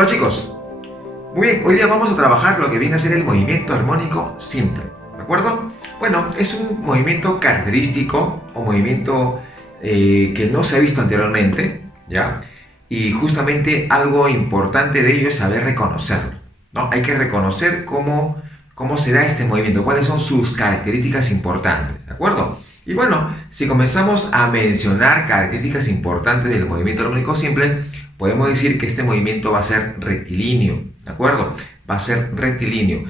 Hola chicos, muy bien, hoy día vamos a trabajar lo que viene a ser el movimiento armónico simple, ¿de acuerdo? Bueno, es un movimiento característico o movimiento que no se ha visto anteriormente, ¿ya? Y justamente algo importante de ello es saber reconocerlo, ¿no? Hay que reconocer cómo se da este movimiento, cuáles son sus características importantes, ¿de acuerdo? Y bueno, si comenzamos a mencionar características importantes del movimiento armónico simple, podemos decir que este movimiento va a ser rectilíneo, ¿de acuerdo? Va a ser rectilíneo,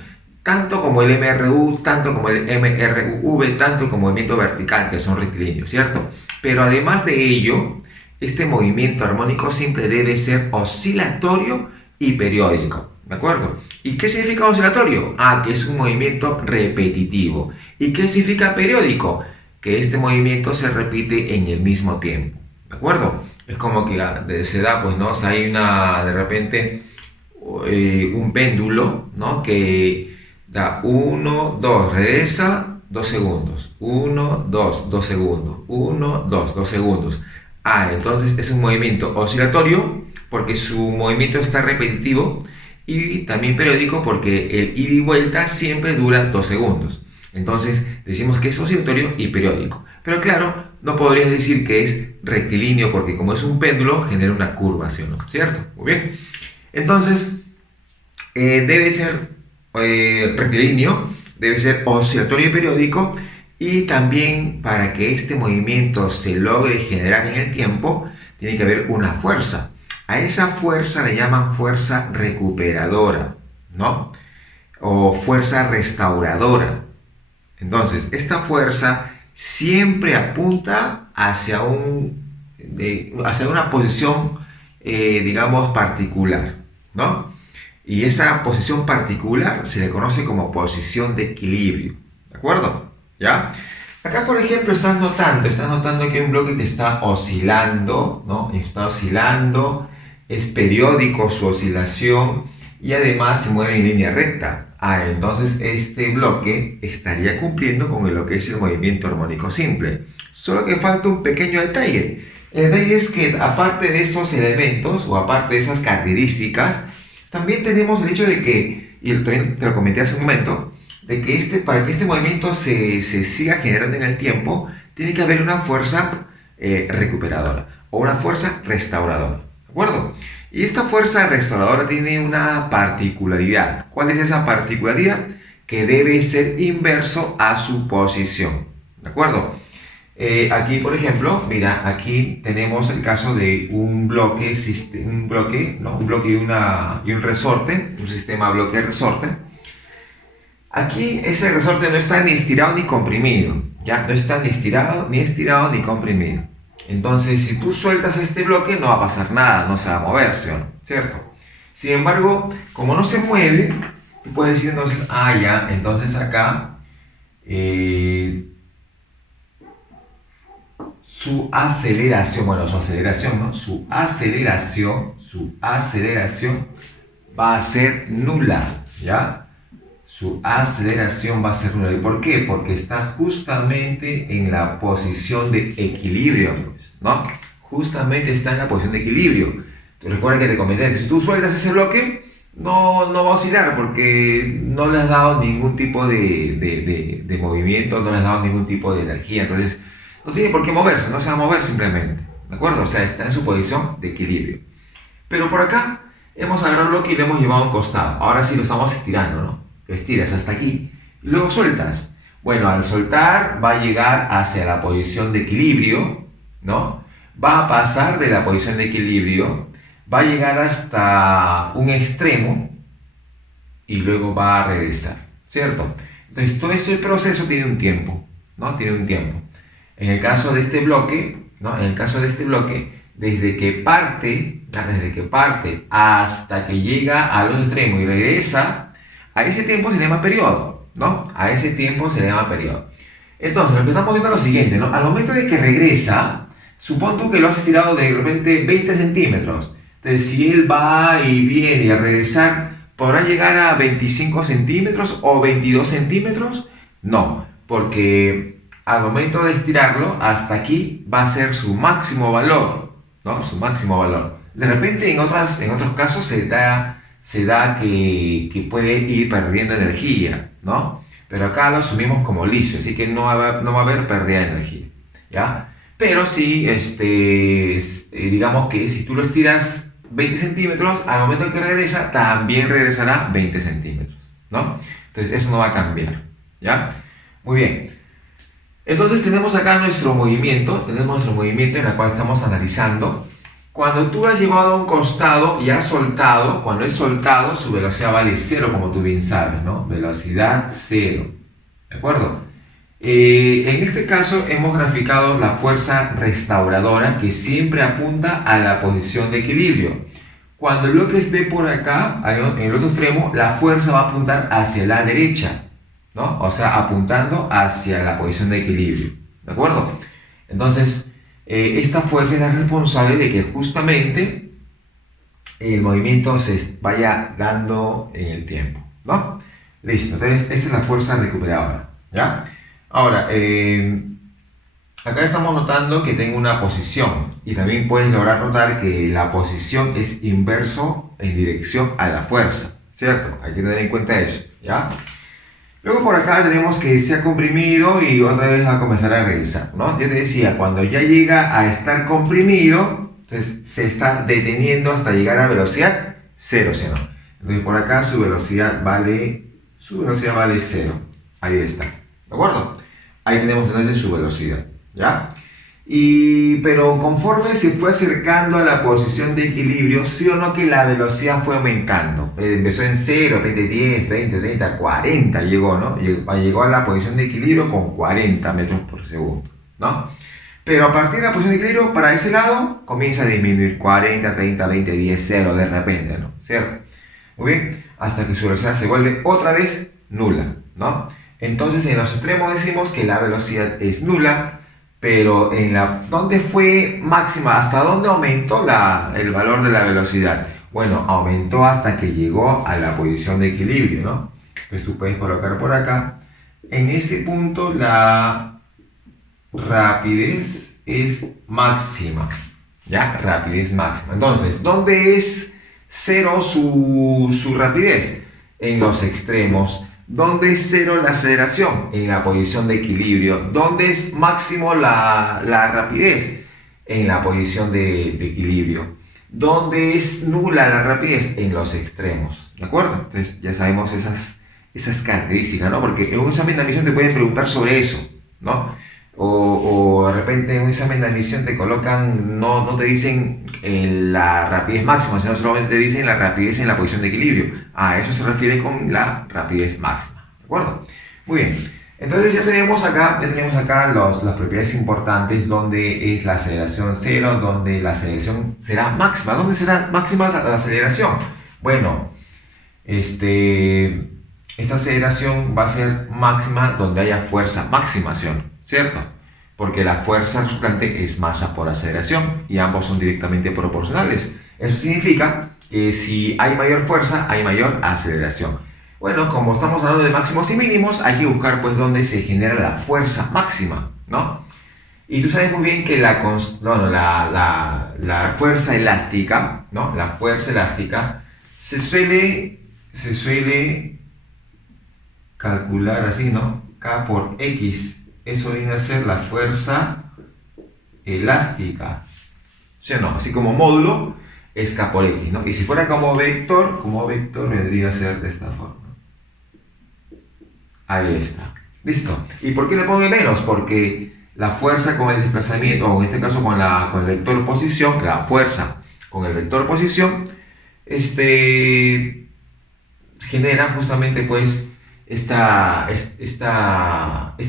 tanto como el MRU, tanto como el MRUV, tanto como el movimiento vertical, que son rectilíneos, ¿cierto? Pero además de ello, este movimiento armónico simple debe ser oscilatorio y periódico, ¿de acuerdo? ¿Y qué significa oscilatorio? Que es un movimiento repetitivo. ¿Y qué significa periódico? Que este movimiento se repite en el mismo tiempo, ¿de acuerdo? Es como que se da, pues, ¿no? O sea, hay de repente, un péndulo, ¿no? Que da 1, 2, regresa, 2 segundos, 1, 2, 2 segundos, 1, 2, 2 segundos. Entonces es un movimiento oscilatorio porque su movimiento está repetitivo y también periódico porque el ida y vuelta siempre dura 2 segundos. Entonces decimos que es oscilatorio y periódico. Pero claro, no podrías decir que es rectilíneo porque como es un péndulo genera una curva, ¿sí o no? ¿Cierto? Muy bien. Entonces debe ser rectilíneo, debe ser oscilatorio y periódico, y también para que este movimiento se logre generar en el tiempo tiene que haber una fuerza. A esa fuerza le llaman fuerza recuperadora, ¿no? O fuerza restauradora. Entonces, esta fuerza siempre apunta hacia una posición, digamos, particular, ¿no? Y esa posición particular se le conoce como posición de equilibrio, ¿de acuerdo? ¿Ya? Acá, por ejemplo, estás notando que hay un bloque que está oscilando, ¿no? Está oscilando, es periódico su oscilación y además se mueve en línea recta. Entonces este bloque estaría cumpliendo con lo que es el movimiento armónico simple. Solo que falta un pequeño detalle. El detalle es que aparte de esos elementos o aparte de esas características, también tenemos el hecho de que, y también te lo comenté hace un momento, de que para que este movimiento se siga generando en el tiempo, tiene que haber una fuerza recuperadora o una fuerza restauradora, ¿de acuerdo? Y esta fuerza restauradora tiene una particularidad. ¿Cuál es esa particularidad? Que debe ser inverso a su posición, ¿de acuerdo? Aquí, por ejemplo, mira, aquí tenemos el caso de un bloque y un resorte, un sistema bloque-resorte. Aquí ese resorte no está ni estirado ni comprimido, ¿ya? No está ni estirado ni comprimido. Entonces, si tú sueltas este bloque, no va a pasar nada, no se va a mover, ¿sí o no? ¿Cierto? Sin embargo, como no se mueve, tú puedes decir entonces, ya, entonces acá su aceleración, ¿no? Su aceleración va a ser nula, ¿ya? Su aceleración va a ser nula. ¿Y por qué? Porque está justamente en la posición de equilibrio, pues, ¿no? Justamente está en la posición de equilibrio. Recuerda que te comenté, si tú sueltas ese bloque, no va a oscilar porque no le has dado ningún tipo de movimiento, no le has dado ningún tipo de energía. Entonces, no tiene por qué moverse, no se va a mover simplemente, ¿de acuerdo? O sea, está en su posición de equilibrio. Pero por acá hemos agarrado el bloque y lo hemos llevado a un costado. Ahora sí lo estamos estirando, ¿no? Lo estiras hasta aquí y luego sueltas. Bueno, al soltar va a llegar hacia la posición de equilibrio, ¿no? Va a pasar de la posición de equilibrio, va a llegar hasta un extremo y luego va a regresar, ¿cierto? Entonces todo ese proceso tiene un tiempo, ¿no? Tiene un tiempo. En el caso de este bloque, ¿no? En el caso de este bloque, desde que parte hasta que llega a los extremos y regresa, a ese tiempo se le llama periodo, ¿no? A ese tiempo se le llama periodo. Entonces, lo que estamos viendo es lo siguiente, ¿no? Al momento de que regresa, supón tú que lo has estirado de repente 20 centímetros. Entonces, si él va y viene y al regresar, ¿podrá llegar a 25 centímetros o 22 centímetros? No, porque al momento de estirarlo, hasta aquí va a ser su máximo valor, ¿no? Su máximo valor. De repente en otros casos se da que puede ir perdiendo energía, ¿no? Pero acá lo asumimos como liso, así que no va a haber pérdida de energía, ¿ya? Pero sí, digamos que si tú lo estiras 20 centímetros, al momento en que regresa, también regresará 20 centímetros, ¿no? Entonces eso no va a cambiar, ¿ya? Muy bien. Entonces tenemos acá tenemos nuestro movimiento en el cual estamos analizando. Cuando tú has llevado a un costado y has soltado, cuando es soltado, su velocidad vale cero, como tú bien sabes, ¿no? Velocidad cero, ¿de acuerdo? En este caso hemos graficado la fuerza restauradora que siempre apunta a la posición de equilibrio. Cuando el bloque esté por acá, en el otro extremo, la fuerza va a apuntar hacia la derecha, ¿no? O sea, apuntando hacia la posición de equilibrio, ¿de acuerdo? Entonces, esta fuerza es la responsable de que justamente el movimiento se vaya dando en el tiempo, ¿no? Listo, entonces esta es la fuerza recuperadora, ¿ya? Ahora, acá estamos notando que tengo una posición y también puedes lograr notar que la posición es inverso en dirección a la fuerza, ¿cierto? Hay que tener en cuenta eso, ¿ya? Luego por acá tenemos que se ha comprimido y otra vez va a comenzar a regresar, ¿no? Yo te decía, cuando ya llega a estar comprimido, entonces se está deteniendo hasta llegar a velocidad cero, ¿sí o no? Entonces por acá su velocidad vale 0. Ahí está, ¿de acuerdo? Ahí tenemos entonces su velocidad, ¿ya? Pero conforme se fue acercando a la posición de equilibrio, sí o no que la velocidad fue aumentando. Empezó en 0, 20, 10, 20, 30, 40 llegó, ¿no? Llegó a la posición de equilibrio con 40 metros por segundo, ¿no? Pero a partir de la posición de equilibrio, para ese lado, comienza a disminuir 40, 30, 20, 10, 0 de repente, ¿no? ¿Cierto? Muy bien, hasta que su velocidad se vuelve otra vez nula, ¿no? Entonces en los extremos decimos que la velocidad es nula, pero ¿dónde fue máxima? ¿Hasta dónde aumentó el valor de la velocidad? Bueno, aumentó hasta que llegó a la posición de equilibrio, ¿no? Entonces tú puedes colocar por acá. En este punto la rapidez es máxima, ¿ya? Rapidez máxima. Entonces, ¿dónde es cero su rapidez? En los extremos. ¿Dónde es cero la aceleración? En la posición de equilibrio. ¿Dónde es máximo la rapidez? En la posición de equilibrio. ¿Dónde es nula la rapidez? En los extremos. ¿De acuerdo? Entonces ya sabemos esas características, ¿no? Porque en un examen de admisión te pueden preguntar sobre eso, ¿no? O de repente en un examen de admisión te colocan, no te dicen la rapidez máxima, sino solamente te dicen la rapidez en la posición de equilibrio. A eso se refiere con la rapidez máxima, ¿de acuerdo? Muy bien, entonces ya tenemos acá las propiedades importantes, donde es la aceleración cero, donde la aceleración será máxima. ¿Dónde será máxima la aceleración? Bueno, esta aceleración va a ser máxima donde haya fuerza máxima, ¿cierto? Porque la fuerza resultante es masa por aceleración y ambos son directamente proporcionales. Eso significa que si hay mayor fuerza, hay mayor aceleración. Bueno, como estamos hablando de máximos y mínimos, hay que buscar pues dónde se genera la fuerza máxima, ¿no? Y tú sabes muy bien que la fuerza elástica, ¿no? La fuerza elástica se suele calcular así, ¿no? K por X. Eso viene a ser la fuerza elástica, ¿sí o no? Así como módulo es K por X, ¿no? Y si fuera como vector vendría a ser de esta forma. Ahí está. Listo. ¿Y por qué le pongo menos? Porque la fuerza con el desplazamiento, o en este caso con el vector posición, la fuerza con el vector posición, genera justamente pues este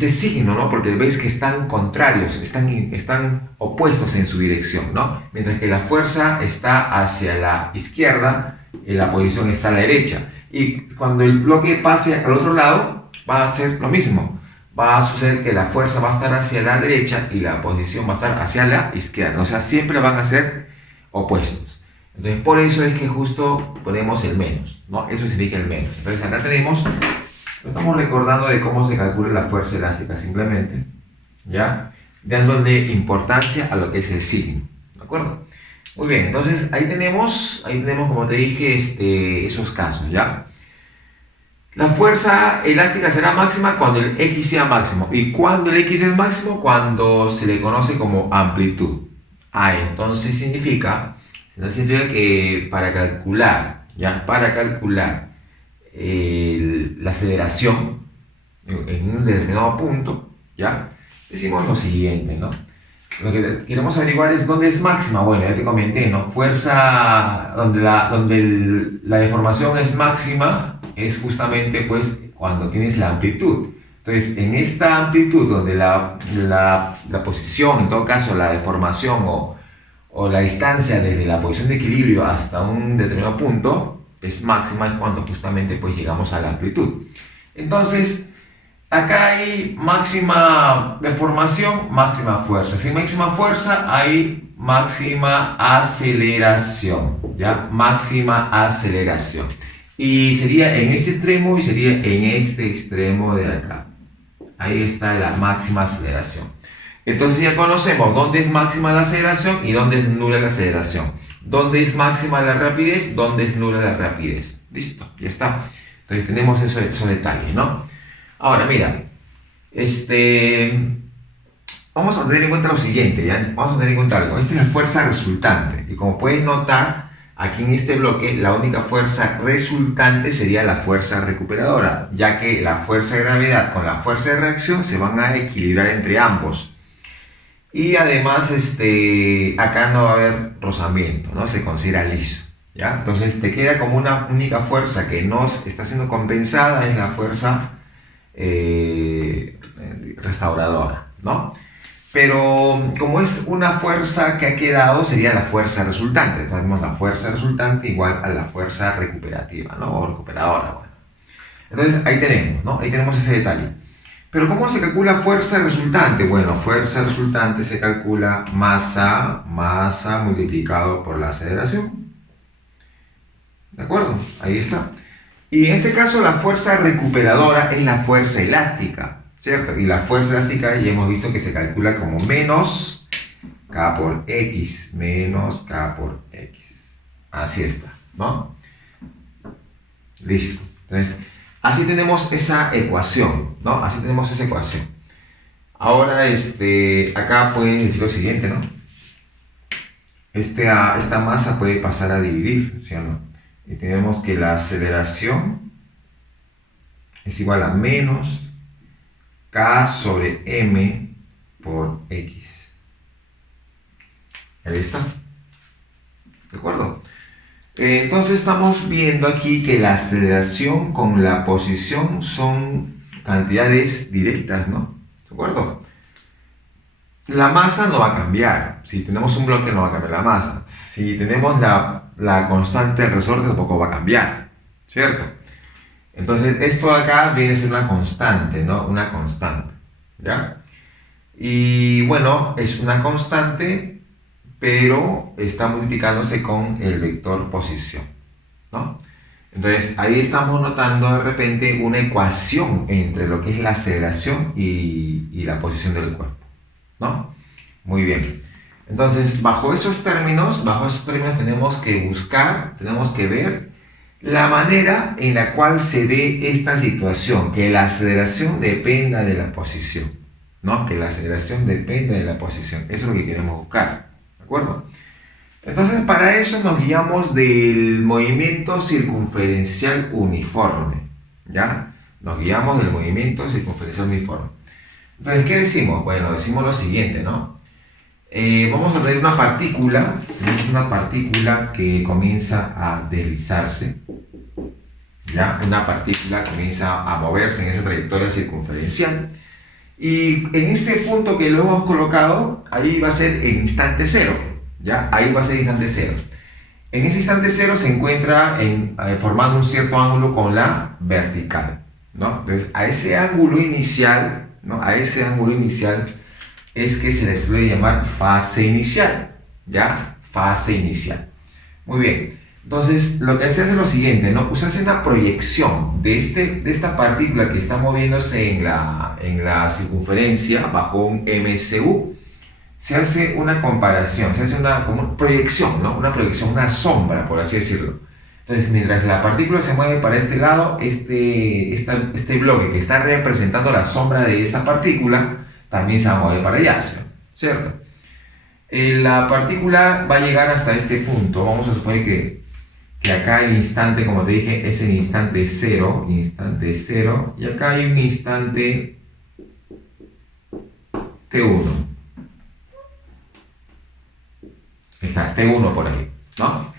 signo, ¿no? Porque ves que están contrarios, están opuestos en su dirección, ¿no? Mientras que la fuerza está hacia la izquierda y la posición está a la derecha. Y cuando el bloque pase al otro lado, va a ser lo mismo. Va a suceder que la fuerza va a estar hacia la derecha y la posición va a estar hacia la izquierda. O sea, siempre van a ser opuestos. Entonces, por eso es que justo ponemos el menos, ¿no? Eso significa el menos. Entonces, acá estamos recordando de cómo se calcula la fuerza elástica simplemente, ¿ya? Dándole importancia a lo que es el signo, ¿de acuerdo? Muy bien, entonces ahí tenemos como te dije, esos casos, ¿ya? La fuerza elástica será máxima cuando el X sea máximo. ¿Y cuando el X es máximo? Cuando se le conoce como amplitud. Entonces significa que para calcular, ¿ya? Para calcular la aceleración en un determinado punto, ¿ya? Decimos lo siguiente, ¿no? Lo que queremos averiguar es dónde es máxima. Bueno, ya te comenté, ¿no? Fuerza donde la deformación es máxima es justamente pues cuando tienes la amplitud. Entonces, en esta amplitud donde la posición, en todo caso la deformación o la distancia desde la posición de equilibrio hasta un determinado punto es máxima, es cuando justamente pues llegamos a la amplitud. Entonces, acá hay máxima deformación, máxima fuerza. Sin máxima fuerza hay máxima aceleración, ¿ya? Máxima aceleración. Y sería en este extremo y sería en este extremo de acá. Ahí está la máxima aceleración. Entonces ya conocemos dónde es máxima la aceleración y dónde es nula la aceleración. Dónde es máxima la rapidez, dónde es nula la rapidez. Listo, ya está. Entonces tenemos esos detalles, ¿no? Ahora, mira, vamos a tener en cuenta lo siguiente, ¿ya? Vamos a tener en cuenta algo. Esta es la fuerza resultante. Y como puedes notar, aquí en este bloque, la única fuerza resultante sería la fuerza recuperadora, ya que la fuerza de gravedad con la fuerza de reacción se van a equilibrar entre ambos. Y además, acá no va a haber rozamiento, ¿no? Se considera liso, ¿ya? Entonces te queda como una única fuerza que no está siendo compensada, es la fuerza restauradora, ¿no? Pero como es una fuerza que ha quedado, sería la fuerza resultante. Entonces tenemos la fuerza resultante igual a la fuerza recuperativa, ¿no? O recuperadora, bueno. Entonces ahí tenemos, ¿no? Ahí tenemos ese detalle. Pero ¿cómo se calcula fuerza resultante? Bueno, fuerza resultante se calcula masa multiplicado por la aceleración. ¿De acuerdo? Ahí está. Y en este caso la fuerza recuperadora es la fuerza elástica, ¿cierto? Y la fuerza elástica ya hemos visto que se calcula como menos K por X, menos K por X. Así está, ¿no? Listo. Entonces, así tenemos esa ecuación, ¿no? Así tenemos esa ecuación. Ahora, acá puedes decir lo siguiente, ¿no? Esta masa puede pasar a dividir, ¿sí o no? Y tenemos que la aceleración es igual a menos K sobre M por X. Ahí está. ¿De acuerdo? Entonces estamos viendo aquí que la aceleración con la posición son cantidades directas, ¿no? ¿De acuerdo? La masa no va a cambiar. Si tenemos un bloque no va a cambiar la masa. Si tenemos la constante del resorte tampoco va a cambiar, ¿cierto? Entonces esto acá viene a ser una constante, ¿no? Una constante, ¿ya? Y bueno, es una constante, pero está multiplicándose con el vector posición, ¿no? Entonces ahí estamos notando de repente una ecuación entre lo que es la aceleración y la posición del cuerpo, ¿no? Muy bien. Entonces, bajo esos términos tenemos que buscar, tenemos que ver la manera en la cual se dé esta situación, que la aceleración dependa de la posición, ¿no? Que la aceleración dependa de la posición. Eso es lo que queremos buscar, ¿de acuerdo? Entonces, para eso nos guiamos del movimiento circunferencial uniforme, ¿ya? Nos guiamos del movimiento circunferencial uniforme. Entonces, ¿qué decimos? Bueno, decimos lo siguiente, ¿no? Vamos a tener una partícula, tenemos una partícula que comienza a deslizarse, ¿ya? Una partícula comienza a moverse en esa trayectoria circunferencial. Y en este punto que lo hemos colocado, ahí va a ser el instante cero, ¿ya? Ahí va a ser el instante cero. En ese instante cero se encuentra formando un cierto ángulo con la vertical, ¿no? Entonces, a ese ángulo inicial, ¿no? A ese ángulo inicial es que se le suele llamar fase inicial, ¿ya? Fase inicial. Muy bien. Entonces, lo que se hace es lo siguiente, ¿no? Pues hace una proyección de esta partícula que está moviéndose en la circunferencia bajo un MCU. se hace una comparación, se hace una como proyección, ¿no? Una proyección, una sombra, por así decirlo. Entonces, mientras la partícula se mueve para este lado, este bloque que está representando la sombra de esa partícula, también se va a mover para allá, ¿cierto? La partícula va a llegar hasta este punto. Vamos a suponer que acá el instante, como te dije, es el instante 0, y acá hay un instante T1. Está T1 por aquí, ¿no?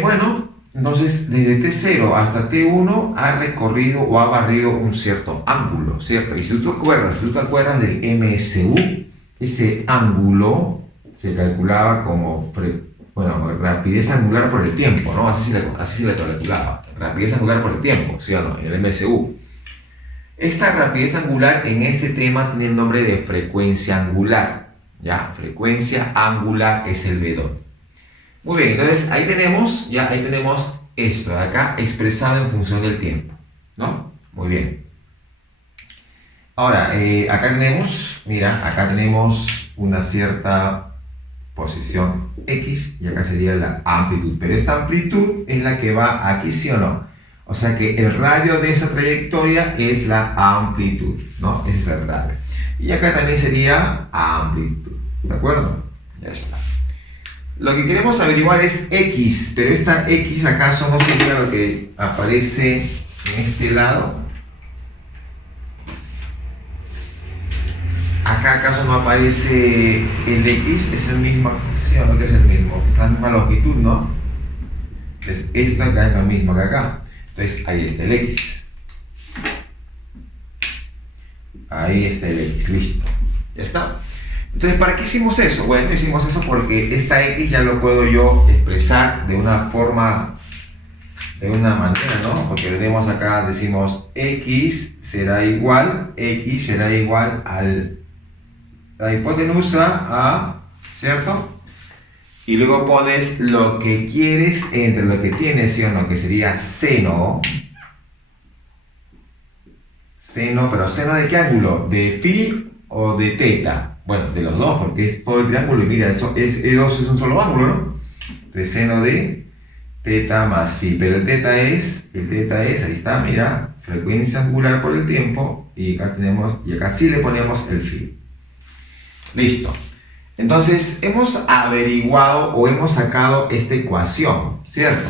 Bueno, entonces desde T0 hasta T1 ha recorrido o ha barrido un cierto ángulo, ¿cierto? Y si tú te acuerdas del MSU, ese ángulo se calculaba como rapidez angular por el tiempo, ¿no? Así se le calculaba, rapidez angular por el tiempo, ¿sí o no? En el MSU. Esta rapidez angular en este tema tiene el nombre de frecuencia angular, ¿ya? Frecuencia angular es el V2. Muy bien, entonces ahí tenemos esto de acá expresado en función del tiempo, ¿no? Muy bien. Ahora, acá tenemos una cierta posición X y acá sería la amplitud, pero esta amplitud es la que va aquí, ¿sí o no? O sea que el radio de esa trayectoria es la amplitud, ¿no? Ese es el radio. Y acá también sería amplitud, ¿de acuerdo? Ya está. Lo que queremos averiguar es X, pero esta X acaso no sería lo que aparece en este lado. Acá acaso no aparece el X, es el mismo, ¿sí o no? Que es el mismo, es la misma longitud, ¿no? Entonces esto acá es lo mismo que acá. Entonces ahí está el X. Ahí está el X, listo. Ya está. Entonces, ¿para qué hicimos eso? Bueno, hicimos eso porque esta X ya lo puedo yo expresar de una forma, de una manera, ¿no? Porque tenemos acá, decimos X será igual a la hipotenusa a, ¿cierto? Y luego pones lo que quieres entre lo que tienes, ¿sí o no? Que sería seno. Seno, pero ¿seno de qué ángulo? ¿De phi o de teta? Bueno, de los dos, porque es todo el triángulo y mira, eso es un solo ángulo, ¿no? Entonces seno de teta más phi, pero el teta es, ahí está, mira, frecuencia angular por el tiempo, y acá sí le ponemos el phi. Listo. Entonces hemos averiguado o hemos sacado esta ecuación, ¿cierto?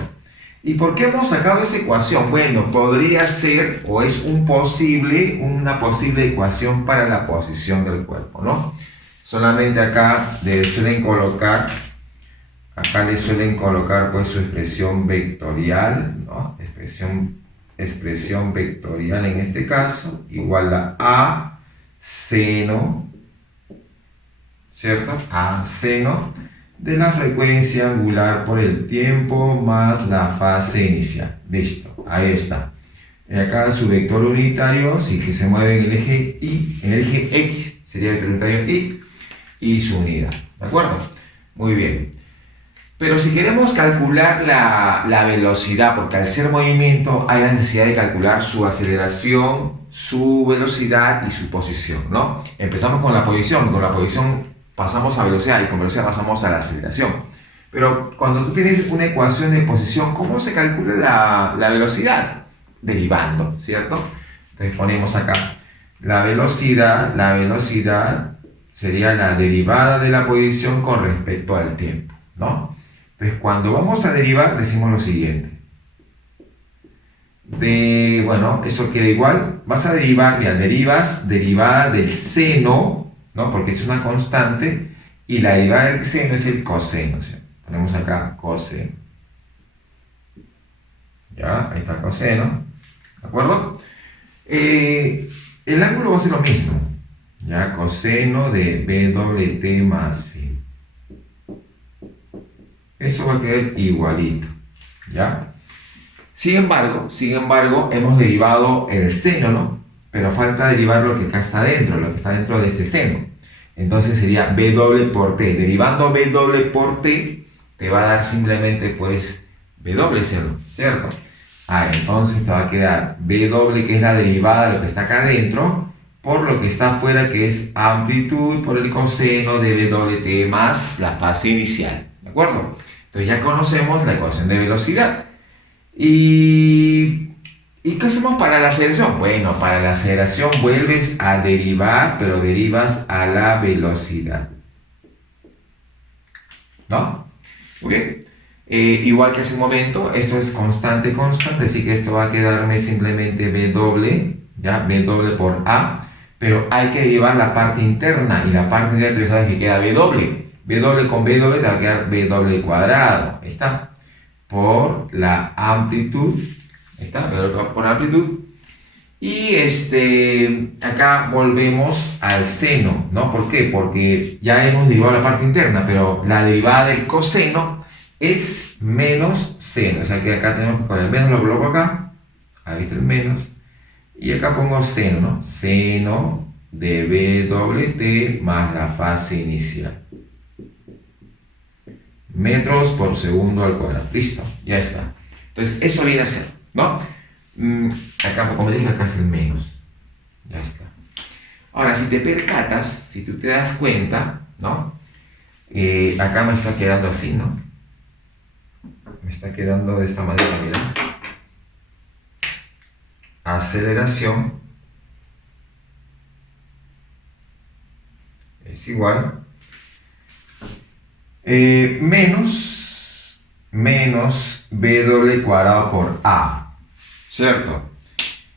¿Y por qué hemos sacado esa ecuación? Bueno, podría ser o es una posible ecuación para la posición del cuerpo, ¿no? Solamente acá le suelen colocar pues su expresión vectorial, ¿no? Expresión vectorial en este caso, igual a seno, ¿cierto? A seno de la frecuencia angular por el tiempo más la fase inicial. Listo, ahí está. Y acá su vector unitario, sí que se mueve en el eje Y, en el eje X, sería vector unitario y su unidad. ¿De acuerdo? Muy bien. Pero si queremos calcular la velocidad, porque al ser movimiento hay la necesidad de calcular su aceleración, su velocidad y su posición, ¿no? Empezamos con la posición pasamos a velocidad y con velocidad pasamos a la aceleración. Pero cuando tú tienes una ecuación de posición, ¿cómo se calcula la velocidad? Derivando, ¿cierto? Entonces ponemos acá la velocidad sería la derivada de la posición con respecto al tiempo, ¿no? Entonces cuando vamos a derivar decimos lo siguiente. Eso queda igual. Vas a derivar, ya derivas derivada del seno, ¿no? Porque es una constante y la derivada del seno es el coseno, ¿sí? Ponemos acá coseno. Ya, ahí está coseno, ¿de acuerdo? El ángulo va a ser lo mismo, ya, coseno de BWT más phi. Eso va a quedar igualito, ¿ya? Sin embargo, hemos derivado el seno, ¿no? Pero falta derivar lo que acá está dentro, lo que está dentro de este seno. Entonces sería W por T. Derivando W por T, te va a dar simplemente, pues, W seno, ¿cierto? Entonces te va a quedar W, que es la derivada de lo que está acá adentro, por lo que está afuera, que es amplitud por el coseno de WT más la fase inicial, ¿de acuerdo? Entonces ya conocemos la ecuación de velocidad. ¿Y qué hacemos para la aceleración? Bueno, para la aceleración vuelves a derivar, pero derivas a la velocidad, ¿no? Muy bien. Igual que hace un momento, esto es constante, así que esto va a quedarme simplemente B doble, ¿ya? B doble por A, pero hay que derivar la parte interna, y la parte interna tú sabes que queda B doble. B doble con B doble te va a quedar B doble cuadrado, ahí está, por la amplitud, ahí está, B doble por amplitud. Y acá volvemos al seno, ¿no? ¿Por qué? Porque ya hemos derivado la parte interna, pero la derivada del coseno es menos seno. O sea que acá tenemos que poner el menos, lo coloco acá, ahí está el menos, y acá pongo seno, ¿no? Seno de B doble T más la fase inicial. Metros por segundo al cuadrado. Listo, ya está. Entonces, eso viene a ser, ¿no? Acá, como dije, acá es el menos. Ya está. Ahora, si te percatas, si tú te das cuenta, ¿no? Acá me está quedando así, ¿no? Me está quedando de esta manera, mira. Aceleración es igual menos B doble cuadrado por A, ¿cierto?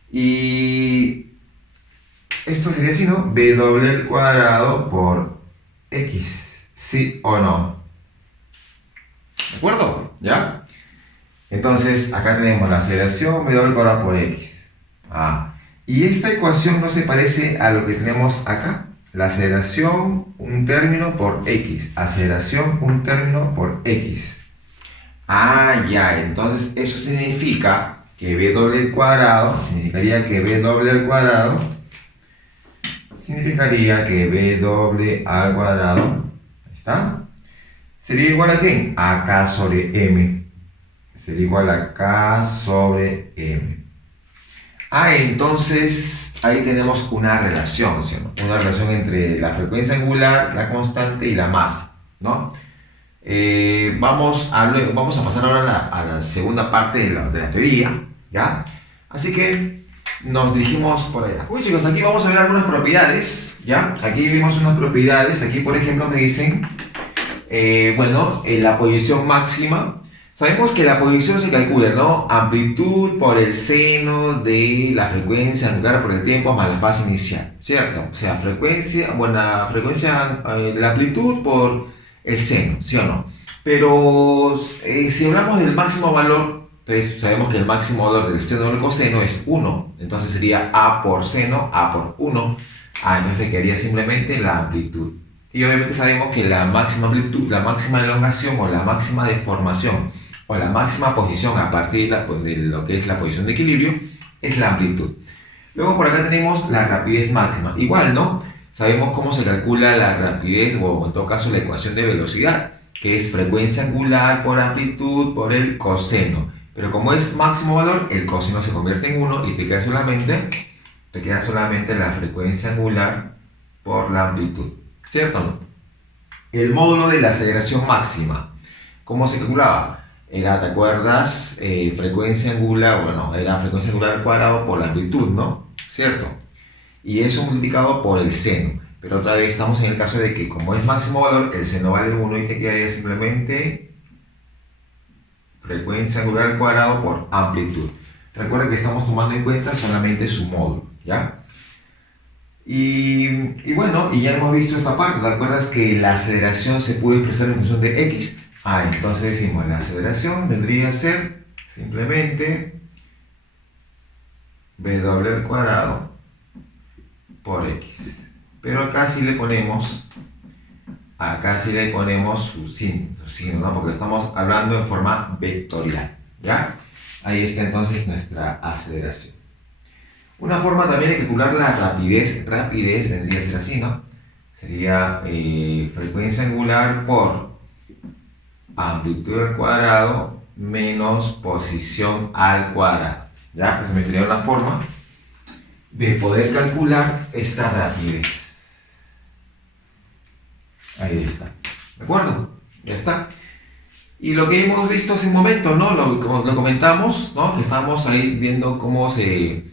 Y esto sería así, ¿no? B doble al cuadrado por X, ¿sí o no? ¿De acuerdo? ¿Ya? Entonces, acá tenemos la aceleración B doble al cuadrado por X. Y esta ecuación no se parece a lo que tenemos acá. La aceleración, un término por X. Aceleración, un término por X. Ya, entonces eso significa que B doble al cuadrado, significaría que B doble al cuadrado, ahí está, sería igual a ¿quién? A K sobre M. Sería igual a K sobre M. Entonces ahí tenemos una relación, ¿sí o no? Una relación entre la frecuencia angular, la constante y la masa, ¿no? Vamos a pasar ahora a la segunda parte de la teoría, ¿ya? Así que nos dirigimos por allá. Uy, chicos, aquí vamos a ver algunas propiedades, ¿ya? Aquí vimos unas propiedades. Aquí, por ejemplo, me dicen, la posición máxima. Sabemos que la posición se calcula, ¿no? Amplitud por el seno de la frecuencia angular por el tiempo más la fase inicial, ¿cierto? O sea, la amplitud por el seno, ¿sí o no? Pero si hablamos del máximo valor, entonces sabemos que el máximo valor del seno del coseno es 1. Entonces sería A por seno, A por 1. Entonces quedaría simplemente la amplitud. Y obviamente sabemos que la máxima amplitud, la máxima elongación o la máxima deformación o la máxima posición a partir de lo que es la posición de equilibrio es la amplitud. Luego por acá tenemos la rapidez máxima. Igual, ¿no? Sabemos cómo se calcula la rapidez o en todo caso la ecuación de velocidad, que es frecuencia angular por amplitud por el coseno. Pero como es máximo valor, el coseno se convierte en 1 y te queda solamente la frecuencia angular por la amplitud. ¿Cierto o no? El módulo de la aceleración máxima, ¿cómo se calculaba? Era, ¿te acuerdas? Frecuencia angular, era frecuencia angular al cuadrado por la amplitud, ¿no? ¿Cierto? Y eso multiplicado por el seno. Pero otra vez estamos en el caso de que como es máximo valor, el seno vale 1 y te quedaría simplemente frecuencia angular al cuadrado por amplitud. Recuerda que estamos tomando en cuenta solamente su módulo, ¿ya? Y ya hemos visto esta parte. ¿Te acuerdas que la aceleración se puede expresar en función de X? Entonces decimos, la aceleración vendría a ser simplemente B doble al cuadrado por X. Pero acá sí le ponemos su signo, ¿no? Porque estamos hablando en forma vectorial, ¿ya? Ahí está entonces nuestra aceleración. Una forma también de calcular la rapidez vendría a ser así, ¿no? Sería frecuencia angular por amplitud al cuadrado menos posición al cuadrado, ¿ya? Pues me sería una forma de poder calcular esta rapidez. Ahí está. ¿De acuerdo? Ya está. Y lo que hemos visto hace un momento, ¿no? Lo comentamos, ¿no? Que estamos ahí viendo cómo se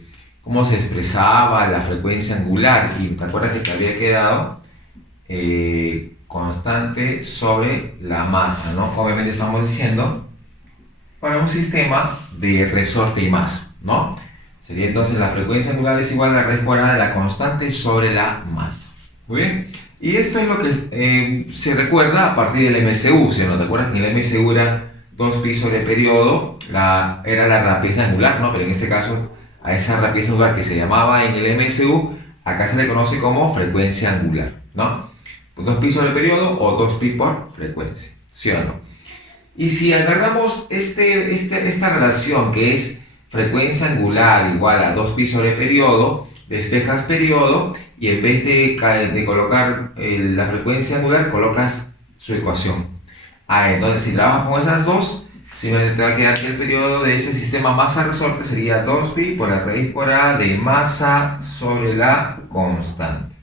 expresaba la frecuencia angular. Y te acuerdas que te había quedado constante sobre la masa, ¿no? Obviamente estamos diciendo para un sistema de resorte y masa, ¿no? Sería entonces la frecuencia angular es igual a la raíz cuadrada de la constante sobre la masa. Muy bien. Y esto es lo que se recuerda a partir del MCU, ¿sí? ¿No te acuerdas que el MCU era 2pi sobre periodo? Era la rapidez angular, ¿no? Pero en este caso, a esa rapidez angular que se llamaba en el MCU, acá se le conoce como frecuencia angular, ¿no? 2pi sobre periodo o 2pi por frecuencia, ¿sí o no? Y si agarramos esta relación que es frecuencia angular igual a 2pi sobre periodo, despejas periodo y en vez de colocar la frecuencia angular, colocas su ecuación. Entonces si trabajas con esas dos, simplemente te va a quedar que el periodo de ese sistema masa-resorte sería 2pi por la raíz cuadrada de masa sobre la constante.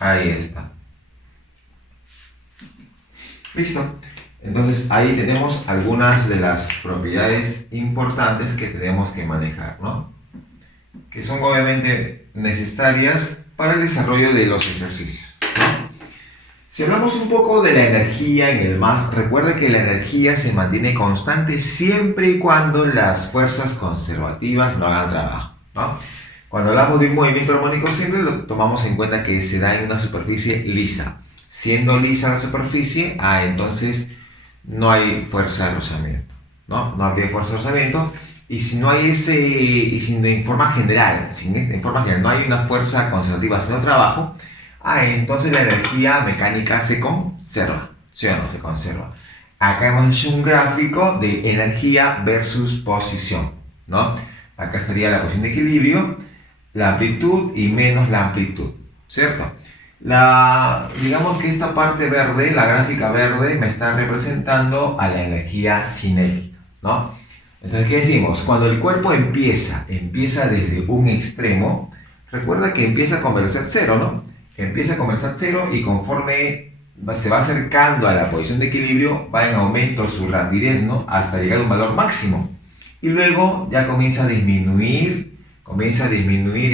Ahí está. ¿Listo? Entonces ahí tenemos algunas de las propiedades importantes que tenemos que manejar, ¿no? Que son obviamente necesarias para el desarrollo de los ejercicios, ¿no? Si hablamos un poco de la energía en el MAS, recuerda que la energía se mantiene constante siempre y cuando las fuerzas conservativas no hagan trabajo, ¿no? Cuando hablamos de un movimiento armónico simple, lo tomamos en cuenta que se da en una superficie lisa. Siendo lisa la superficie, entonces no hay fuerza de rozamiento, ¿no? No habría fuerza de rozamiento. Y si no hay en forma general, no hay una fuerza conservativa haciendo trabajo, entonces la energía mecánica se conserva, ¿sí o no? Se conserva. Acá hemos hecho un gráfico de energía versus posición, ¿no? Acá estaría la posición de equilibrio, la amplitud y menos la amplitud, ¿cierto? Digamos que esta parte verde, la gráfica verde, me está representando a la energía cinética, ¿no? Entonces, ¿qué decimos? Cuando el cuerpo empieza desde un extremo, recuerda que empieza con velocidad cero, ¿no? Empieza con velocidad cero y conforme se va acercando a la posición de equilibrio, va en aumento su rapidez, ¿no? Hasta llegar a un valor máximo. Y luego ya comienza a disminuir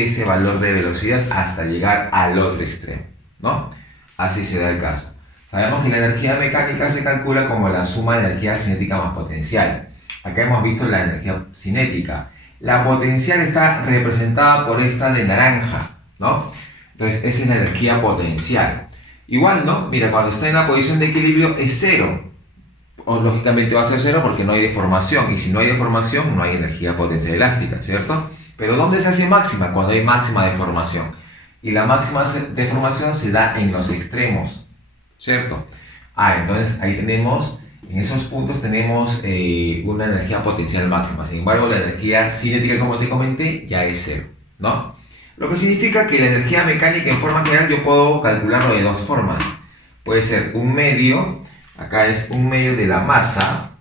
ese valor de velocidad hasta llegar al otro extremo, ¿no? Así se da el caso. Sabemos que la energía mecánica se calcula como la suma de energía cinética más potencial. Acá hemos visto la energía cinética. La potencial está representada por esta de naranja, ¿no? Entonces, esa es la energía potencial. Igual, ¿no? Mira, cuando está en la posición de equilibrio es cero. O lógicamente va a ser cero porque no hay deformación. Y si no hay deformación, no hay energía potencial elástica, ¿cierto? Pero ¿dónde se hace máxima? Cuando hay máxima deformación. Y la máxima deformación se da en los extremos, ¿cierto? Entonces ahí tenemos... En esos puntos tenemos una energía potencial máxima. Sin embargo, la energía cinética, como te comenté, ya es cero, ¿no? Lo que significa que la energía mecánica en forma general yo puedo calcularlo de dos formas. Puede ser un medio, acá es un medio de la masa,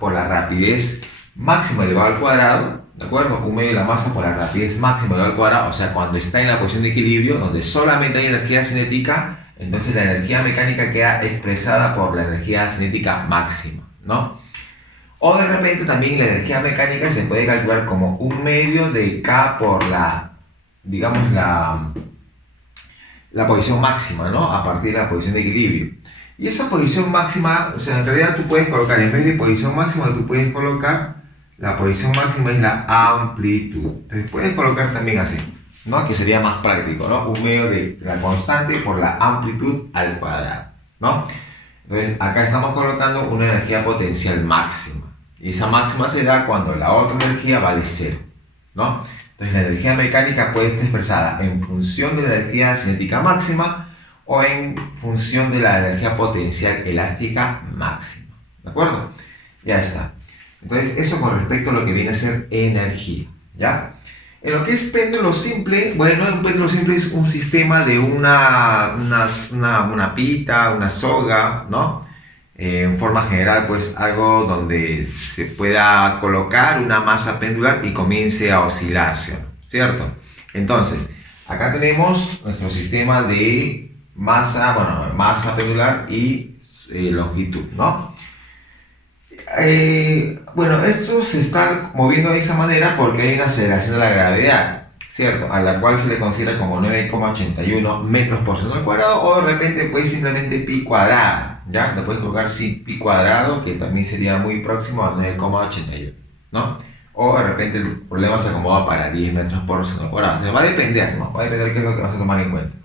por la rapidez máxima elevado al cuadrado, ¿de acuerdo? Un medio de la masa por la rapidez máxima elevado al cuadrado, o sea, cuando está en la posición de equilibrio, donde solamente hay energía cinética, entonces la energía mecánica queda expresada por la energía cinética máxima, ¿no? O de repente también la energía mecánica se puede calcular como un medio de K por la posición máxima, ¿no? A partir de la posición de equilibrio. Y esa posición máxima, o sea, en realidad tú puedes colocar, en vez de posición máxima, tú puedes colocar, la posición máxima es la amplitud. Entonces puedes colocar también así, ¿no? Que sería más práctico, ¿no? Un medio de la constante por la amplitud al cuadrado, ¿no? Entonces acá estamos colocando una energía potencial máxima. Y esa máxima se da cuando la otra energía vale cero, ¿no? Entonces la energía mecánica puede estar expresada en función de la energía cinética máxima o en función de la energía potencial elástica máxima, ¿de acuerdo? Ya está. Entonces eso con respecto a lo que viene a ser energía, ¿ya? En lo que es péndulo simple, bueno, un péndulo simple es un sistema de una pita, una soga, ¿no? en forma general, pues algo donde se pueda colocar una masa pendular y comience a oscilarse, ¿cierto? Entonces, acá tenemos nuestro sistema de masa, bueno, masa pendular y longitud, ¿no? Bueno, esto se está moviendo de esa manera porque hay una aceleración de la gravedad, ¿cierto? A la cual se le considera como 9,81 metros por segundo al cuadrado, o de repente pues simplemente pi cuadrado, ¿ya? Le puedes colocar pi cuadrado, que también sería muy próximo a 9,81, ¿no? O de repente el problema se acomoda para 10 metros por segundo al cuadrado. O sea, va a depender, ¿no? Va a depender qué es lo que vas a tomar en cuenta.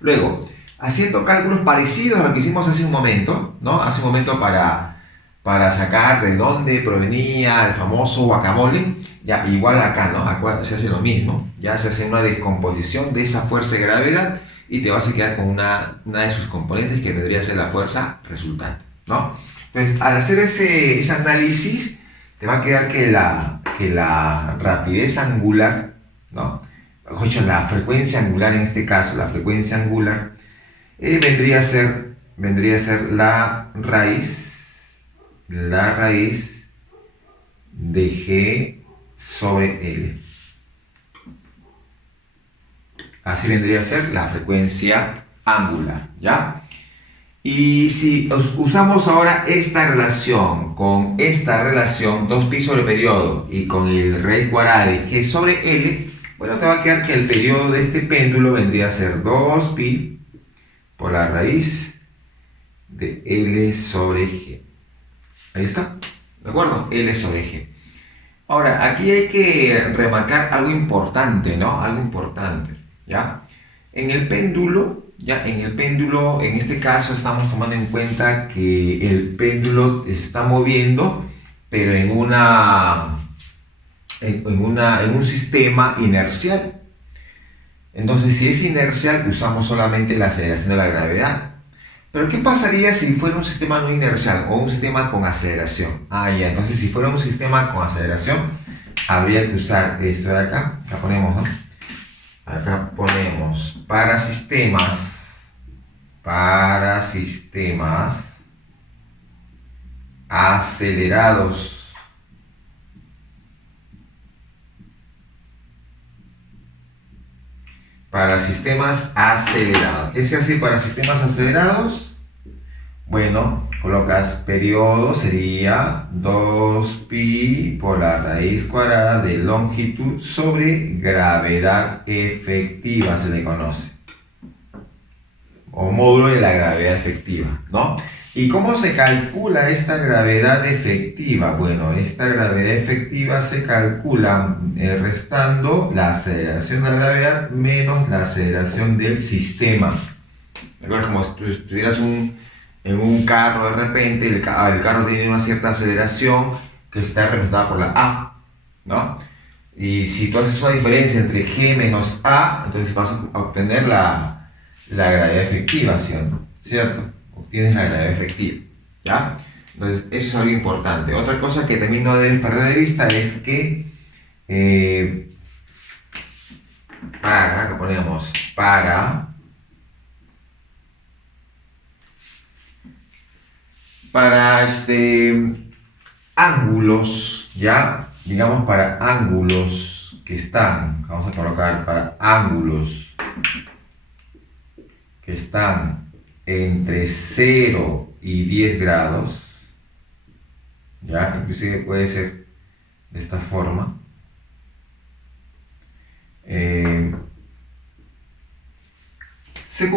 Luego, haciendo cálculos parecidos a lo que hicimos hace un momento, ¿no? Hace un momento para sacar de dónde provenía el famoso guacamole, ya igual acá, ¿no? Se hace lo mismo, ya se hace una descomposición de esa fuerza de gravedad y te vas a quedar con una de sus componentes que vendría a ser la fuerza resultante, ¿no? Entonces, al hacer ese análisis, te va a quedar que la rapidez angular, ¿no? Mejor dicho, la frecuencia angular en este caso, la frecuencia angular, vendría a ser la raíz de G sobre L. Así vendría a ser la frecuencia angular, ¿ya? Y si usamos ahora esta relación con esta relación 2pi sobre periodo y con el raíz cuadrada de G sobre L, bueno, te va a quedar que el periodo de este péndulo vendría a ser 2pi por la raíz de L sobre G. Ahí está, ¿de acuerdo? L sobre G. Ahora, aquí hay que remarcar algo importante, ¿no? Algo importante, ¿ya? En el péndulo, en este caso estamos tomando en cuenta que el péndulo se está moviendo, pero en un sistema inercial. Entonces, si es inercial, usamos solamente la aceleración de la gravedad. Pero ¿qué pasaría si fuera un sistema no inercial o un sistema con aceleración? Ya, entonces si fuera un sistema con aceleración, habría que usar esto de acá. Acá ponemos, ¿no? Acá ponemos para sistemas acelerados. Para sistemas acelerados. ¿Qué se hace para sistemas acelerados? Bueno, colocas periodo, sería 2pi por la raíz cuadrada de longitud sobre gravedad efectiva, se le conoce. O módulo de la gravedad efectiva, ¿no? ¿Y cómo se calcula esta gravedad efectiva? Bueno, esta gravedad efectiva se calcula restando la aceleración de la gravedad menos la aceleración del sistema. Es como si tú estuvieras en un carro de repente, el carro tiene una cierta aceleración que está representada por la A, ¿no? Y si tú haces una diferencia entre G menos A, entonces vas a obtener la gravedad efectiva, ¿cierto? Obtienes la gravedad efectiva, ¿ya? Entonces, eso es algo importante. Otra cosa que también no debes perder de vista es que acá ponemos para ángulos, ¿ya? Digamos para ángulos que están, vamos a colocar para ángulos que están entre 0 y 10 grados, ¿ya? Inclusive puede ser de esta forma. Se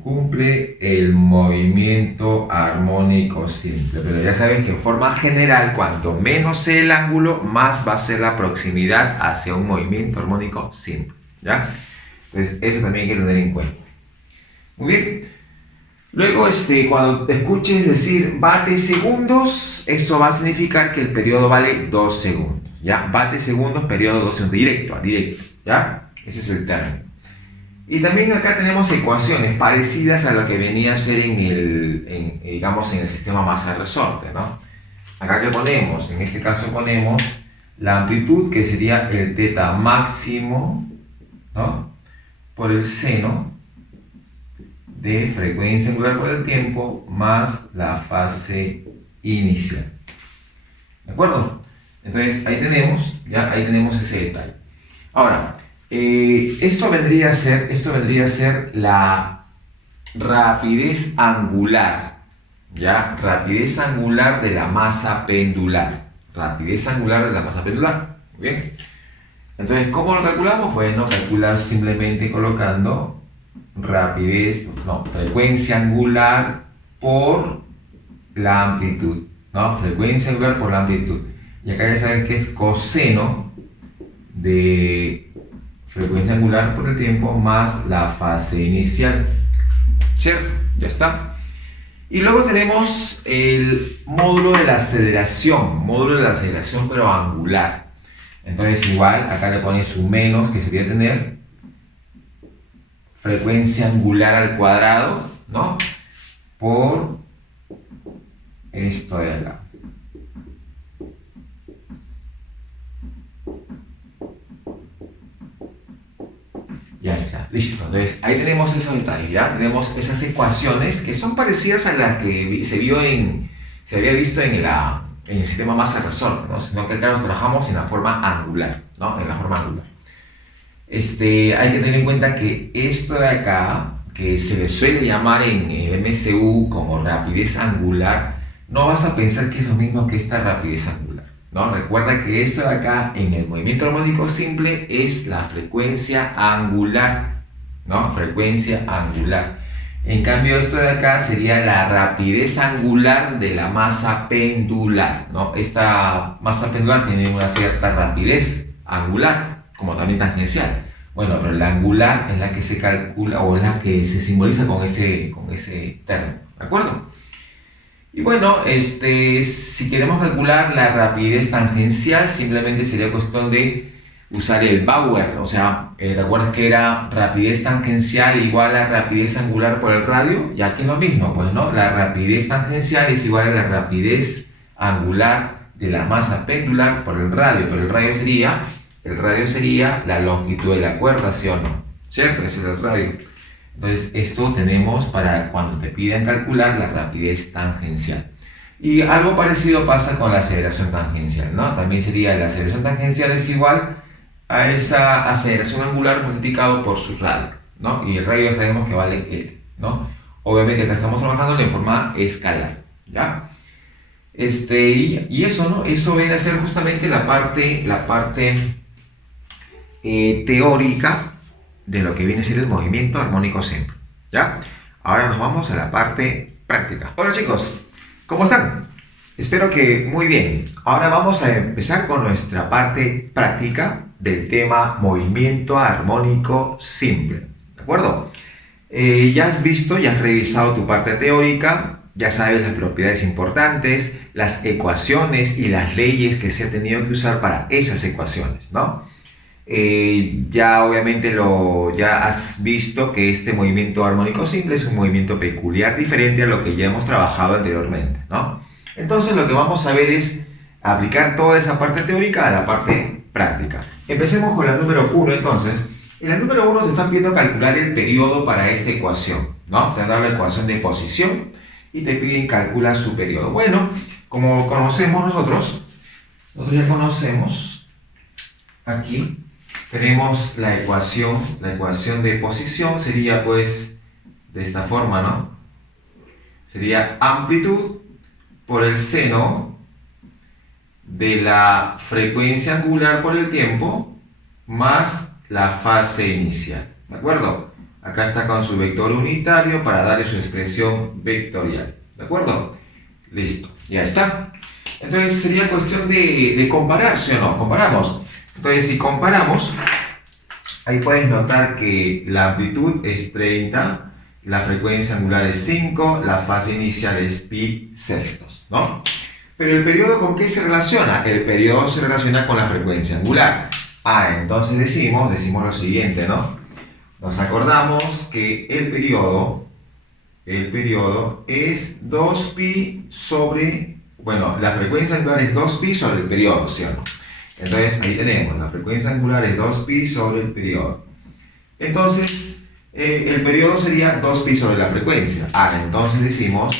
cumple el movimiento armónico simple, pero ya sabes que en forma general, cuanto menos sea el ángulo, más va a ser la proximidad hacia un movimiento armónico simple, ¿ya? Entonces, eso también hay que tener en cuenta. Muy bien. Luego, cuando escuches decir vatios segundos, eso va a significar que el periodo vale 2 segundos, ¿ya? Vatios segundos, periodo 2 segundos, directo, ¿ya? Ese es el término. Y también acá tenemos ecuaciones parecidas a lo que venía a ser digamos, en el sistema masa-resorte, ¿no? Acá que ponemos, en este caso ponemos la amplitud, que sería el teta máximo, ¿no? por el seno de frecuencia angular por el tiempo más la fase inicial. ¿De acuerdo? Entonces ahí tenemos ese detalle. Ahora, esto vendría a ser la rapidez angular, ¿ya? Rapidez angular de la masa pendular. Rapidez angular de la masa pendular. Muy bien. Entonces, ¿cómo lo calculamos? Bueno, calculas simplemente colocando frecuencia angular por la amplitud, ¿no? Frecuencia angular por la amplitud. Y acá ya sabes que es coseno de frecuencia angular por el tiempo más la fase inicial. ¿Cierto? Ya está. Y luego tenemos el módulo de la aceleración pero angular. Entonces igual, acá le pones un menos, que sería tener frecuencia angular al cuadrado, ¿no? Por esto de acá. Ya está, listo. Entonces, ahí tenemos esos detalles, ¿ya? Tenemos esas ecuaciones que son parecidas a las que se había visto en el sistema masa-resorte, ¿no? Sino que acá nos trabajamos en la forma angular, ¿no? En la forma angular. Hay que tener en cuenta que esto de acá, que se le suele llamar en el MCU como rapidez angular, no vas a pensar que es lo mismo que esta rapidez angular, ¿no? Recuerda que esto de acá en el movimiento armónico simple es la frecuencia angular, ¿no? Frecuencia angular. En cambio, esto de acá sería la rapidez angular de la masa pendular, ¿no? Esta masa pendular tiene una cierta rapidez angular, como también tangencial. Bueno, pero la angular es la que se calcula o es la que se simboliza con ese término, ¿de acuerdo? Y bueno, si queremos calcular la rapidez tangencial, simplemente sería cuestión de usar el Bauer, o sea, ¿te acuerdas que era rapidez tangencial igual a rapidez angular por el radio? Ya que es lo mismo, pues, ¿no? La rapidez tangencial es igual a la rapidez angular de la masa pendular por el radio, pero el radio sería la longitud de la cuerda, ¿sí o no? ¿Cierto? Ese es el radio. Entonces, esto tenemos para cuando te piden calcular la rapidez tangencial. Y algo parecido pasa con la aceleración tangencial, ¿no? También sería la aceleración tangencial es igual a esa aceleración angular multiplicado por su radio, ¿no? Y el radio ya sabemos que vale L, ¿no? Obviamente acá estamos trabajando en forma escalar, ¿ya? Y eso, ¿no? Eso viene a ser justamente la parte teórica de lo que viene a ser el movimiento armónico simple, ¿ya? Ahora nos vamos a la parte práctica. Hola chicos, ¿cómo están? Espero que muy bien. Ahora vamos a empezar con nuestra parte práctica del tema movimiento armónico simple, ¿de acuerdo? Ya has visto, ya has revisado tu parte teórica, ya sabes las propiedades importantes, las ecuaciones y las leyes que se han tenido que usar para esas ecuaciones, ¿no? Ya obviamente ya has visto que este movimiento armónico simple es un movimiento peculiar, diferente a lo que ya hemos trabajado anteriormente, ¿no? Entonces lo que vamos a ver es aplicar toda esa parte teórica a la parte práctica. Empecemos con la número 1 entonces. En la número 1 te están pidiendo calcular el periodo para esta ecuación, ¿no? Te han dado la ecuación de posición y te piden calcular su periodo. Bueno, como conocemos nosotros ya conocemos aquí. Tenemos la ecuación de posición sería pues de esta forma, ¿no? Sería amplitud por el seno de la frecuencia angular por el tiempo más la fase inicial, ¿de acuerdo? Acá está con su vector unitario para darle su expresión vectorial, ¿de acuerdo? Listo, ya está. Entonces sería cuestión de comparar, ¿sí o no? Comparamos. Entonces, si comparamos, ahí puedes notar que la amplitud es 30, la frecuencia angular es 5, la fase inicial es pi sextos, ¿no? Pero el periodo, ¿con qué se relaciona? El periodo se relaciona con la frecuencia angular. Entonces decimos lo siguiente, ¿no? Nos acordamos que el periodo es 2pi sobre, bueno, la frecuencia angular es 2pi sobre el periodo, ¿sí o no? Entonces ahí tenemos, la frecuencia angular es 2pi sobre el periodo. Entonces, el periodo sería 2pi sobre la frecuencia. Entonces decimos,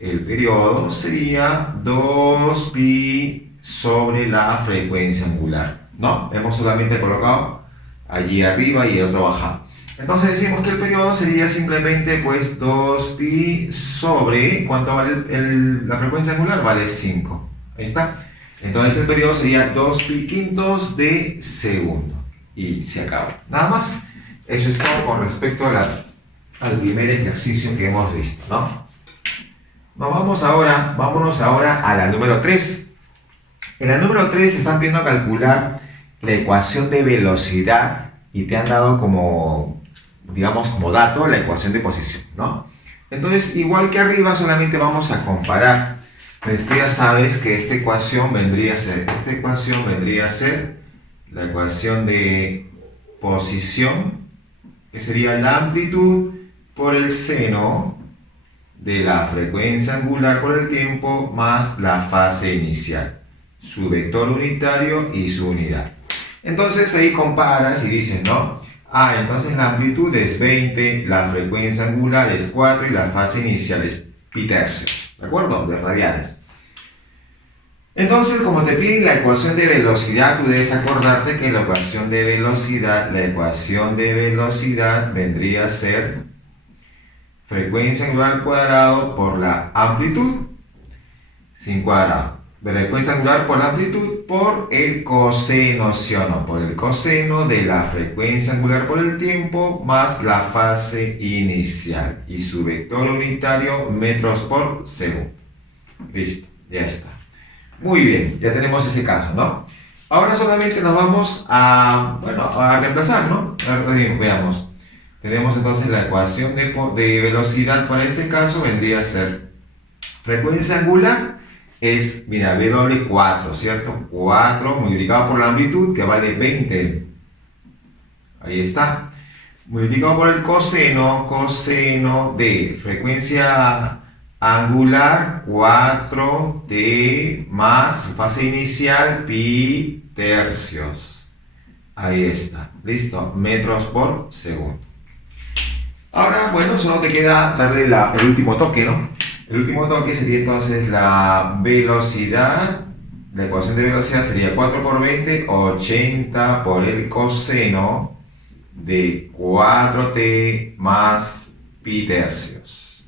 el periodo sería 2pi sobre la frecuencia angular, ¿no? Hemos solamente colocado allí arriba y el otro abajo. Entonces decimos que el periodo sería simplemente pues 2pi sobre, ¿cuánto vale la frecuencia angular? Vale 5. Ahí está. Entonces el periodo sería 2pi quintos de segundo. Y se acabó. Nada más. Eso es todo con respecto al primer ejercicio que hemos visto, ¿no? Vámonos ahora a la número 3. En la número 3 están viendo a calcular la ecuación de velocidad y te han dado como, digamos, como dato la ecuación de posición, ¿no? Entonces, igual que arriba, solamente vamos a comparar. Entonces, tú ya sabes que esta ecuación vendría a ser la ecuación de posición, que sería la amplitud por el seno de la frecuencia angular por el tiempo más la fase inicial, su vector unitario y su unidad. Entonces ahí comparas y dices, ¿no? Entonces la amplitud es 20, la frecuencia angular es 4 y la fase inicial es pi tercios, ¿de acuerdo? De radianes. Entonces, como te piden la ecuación de velocidad, tú debes acordarte que la ecuación de velocidad vendría a ser frecuencia angular al cuadrado por la amplitud sin cuadrado. De la frecuencia angular por la amplitud por el coseno, ¿sí o no? Por el coseno de la frecuencia angular por el tiempo más la fase inicial y su vector unitario metros por segundo. Listo, ya está. Muy bien, ya tenemos ese caso, ¿no? Ahora solamente nos vamos a reemplazar, ¿no? Veamos. Tenemos entonces la ecuación de velocidad para este caso vendría a ser frecuencia angular es, mira, W4, ¿cierto? 4 multiplicado por la amplitud que vale 20. Ahí está. Multiplicado por el coseno de frecuencia angular 4t más fase inicial pi tercios. Ahí está. Listo. Metros por segundo. Ahora, bueno, solo te queda darle el último toque, ¿no? El último toque sería entonces la velocidad. La ecuación de velocidad sería 4 por 20, 80 por el coseno de 4t más pi tercios.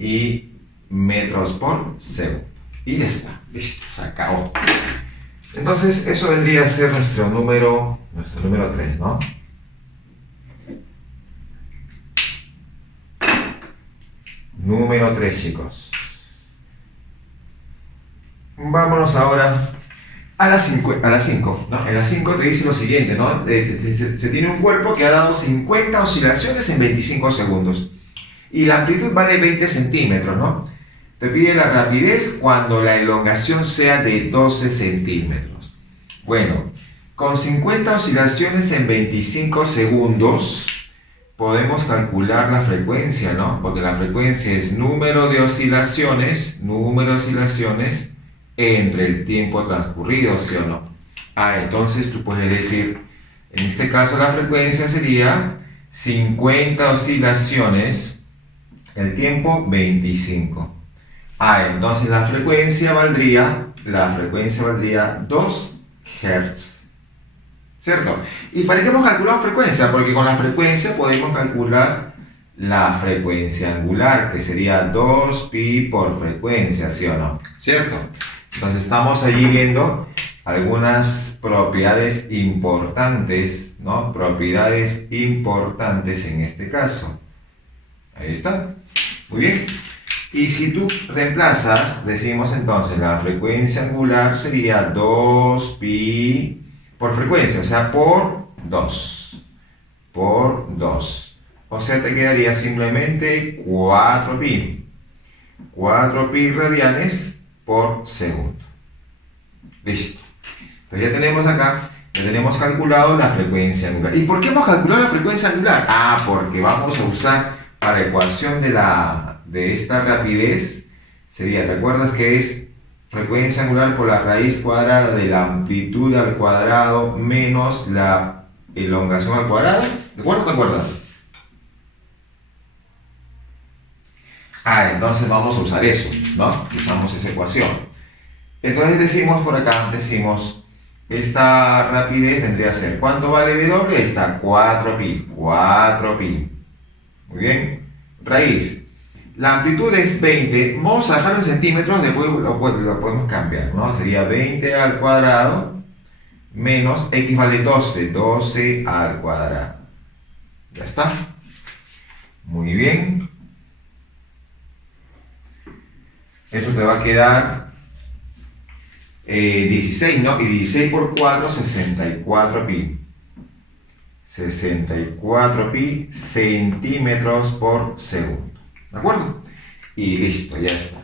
Y metros por segundo. Y ya está. Listo, se acabó. Entonces, eso vendría a ser nuestro número 3, ¿no? Número 3, chicos. Vámonos ahora a las 5, ¿no? En la 5 te dice lo siguiente, ¿no? Se tiene un cuerpo que ha dado 50 oscilaciones en 25 segundos. Y la amplitud vale 20 centímetros, ¿no? Te pide la rapidez cuando la elongación sea de 12 centímetros. Bueno, con 50 oscilaciones en 25 segundos podemos calcular la frecuencia, ¿no? Porque la frecuencia es número de oscilaciones entre el tiempo transcurrido, ¿sí o no? Entonces tú puedes decir, en este caso la frecuencia sería 50 oscilaciones, el tiempo 25. Entonces la frecuencia valdría 2 Hz. ¿Cierto? ¿Y para qué hemos calculado frecuencia? Porque con la frecuencia podemos calcular la frecuencia angular, que sería 2pi por frecuencia, ¿sí o no? ¿Cierto? Entonces estamos allí viendo algunas propiedades importantes, ¿no? Propiedades importantes en este caso. Ahí está. Muy bien. Y si tú reemplazas, decimos entonces la frecuencia angular sería 2pi por frecuencia, o sea, por 2. O sea, te quedaría simplemente 4pi. 4pi radianes por segundo. Listo. Entonces ya tenemos calculado la frecuencia angular. ¿Y por qué hemos calculado la frecuencia angular? Porque vamos a usar para la ecuación de esta rapidez, sería, ¿te acuerdas que es frecuencia angular por la raíz cuadrada de la amplitud al cuadrado menos la elongación al cuadrado. ¿De acuerdo o te acuerdas? Entonces vamos a usar eso, ¿no? Usamos esa ecuación. Entonces decimos por acá, esta rapidez vendría a ser, ¿cuánto vale W? Está 4pi, 4pi. Muy bien. Raíz. La amplitud es 20. Vamos a dejarlo en centímetros, después lo podemos cambiar, ¿no? Sería 20 al cuadrado menos x vale 12, 12 al cuadrado. Ya está. Muy bien. Eso te va a quedar 16, ¿no? Y 16 por 4, 64pi. 64pi centímetros por segundo. ¿De acuerdo? Y listo, ya está.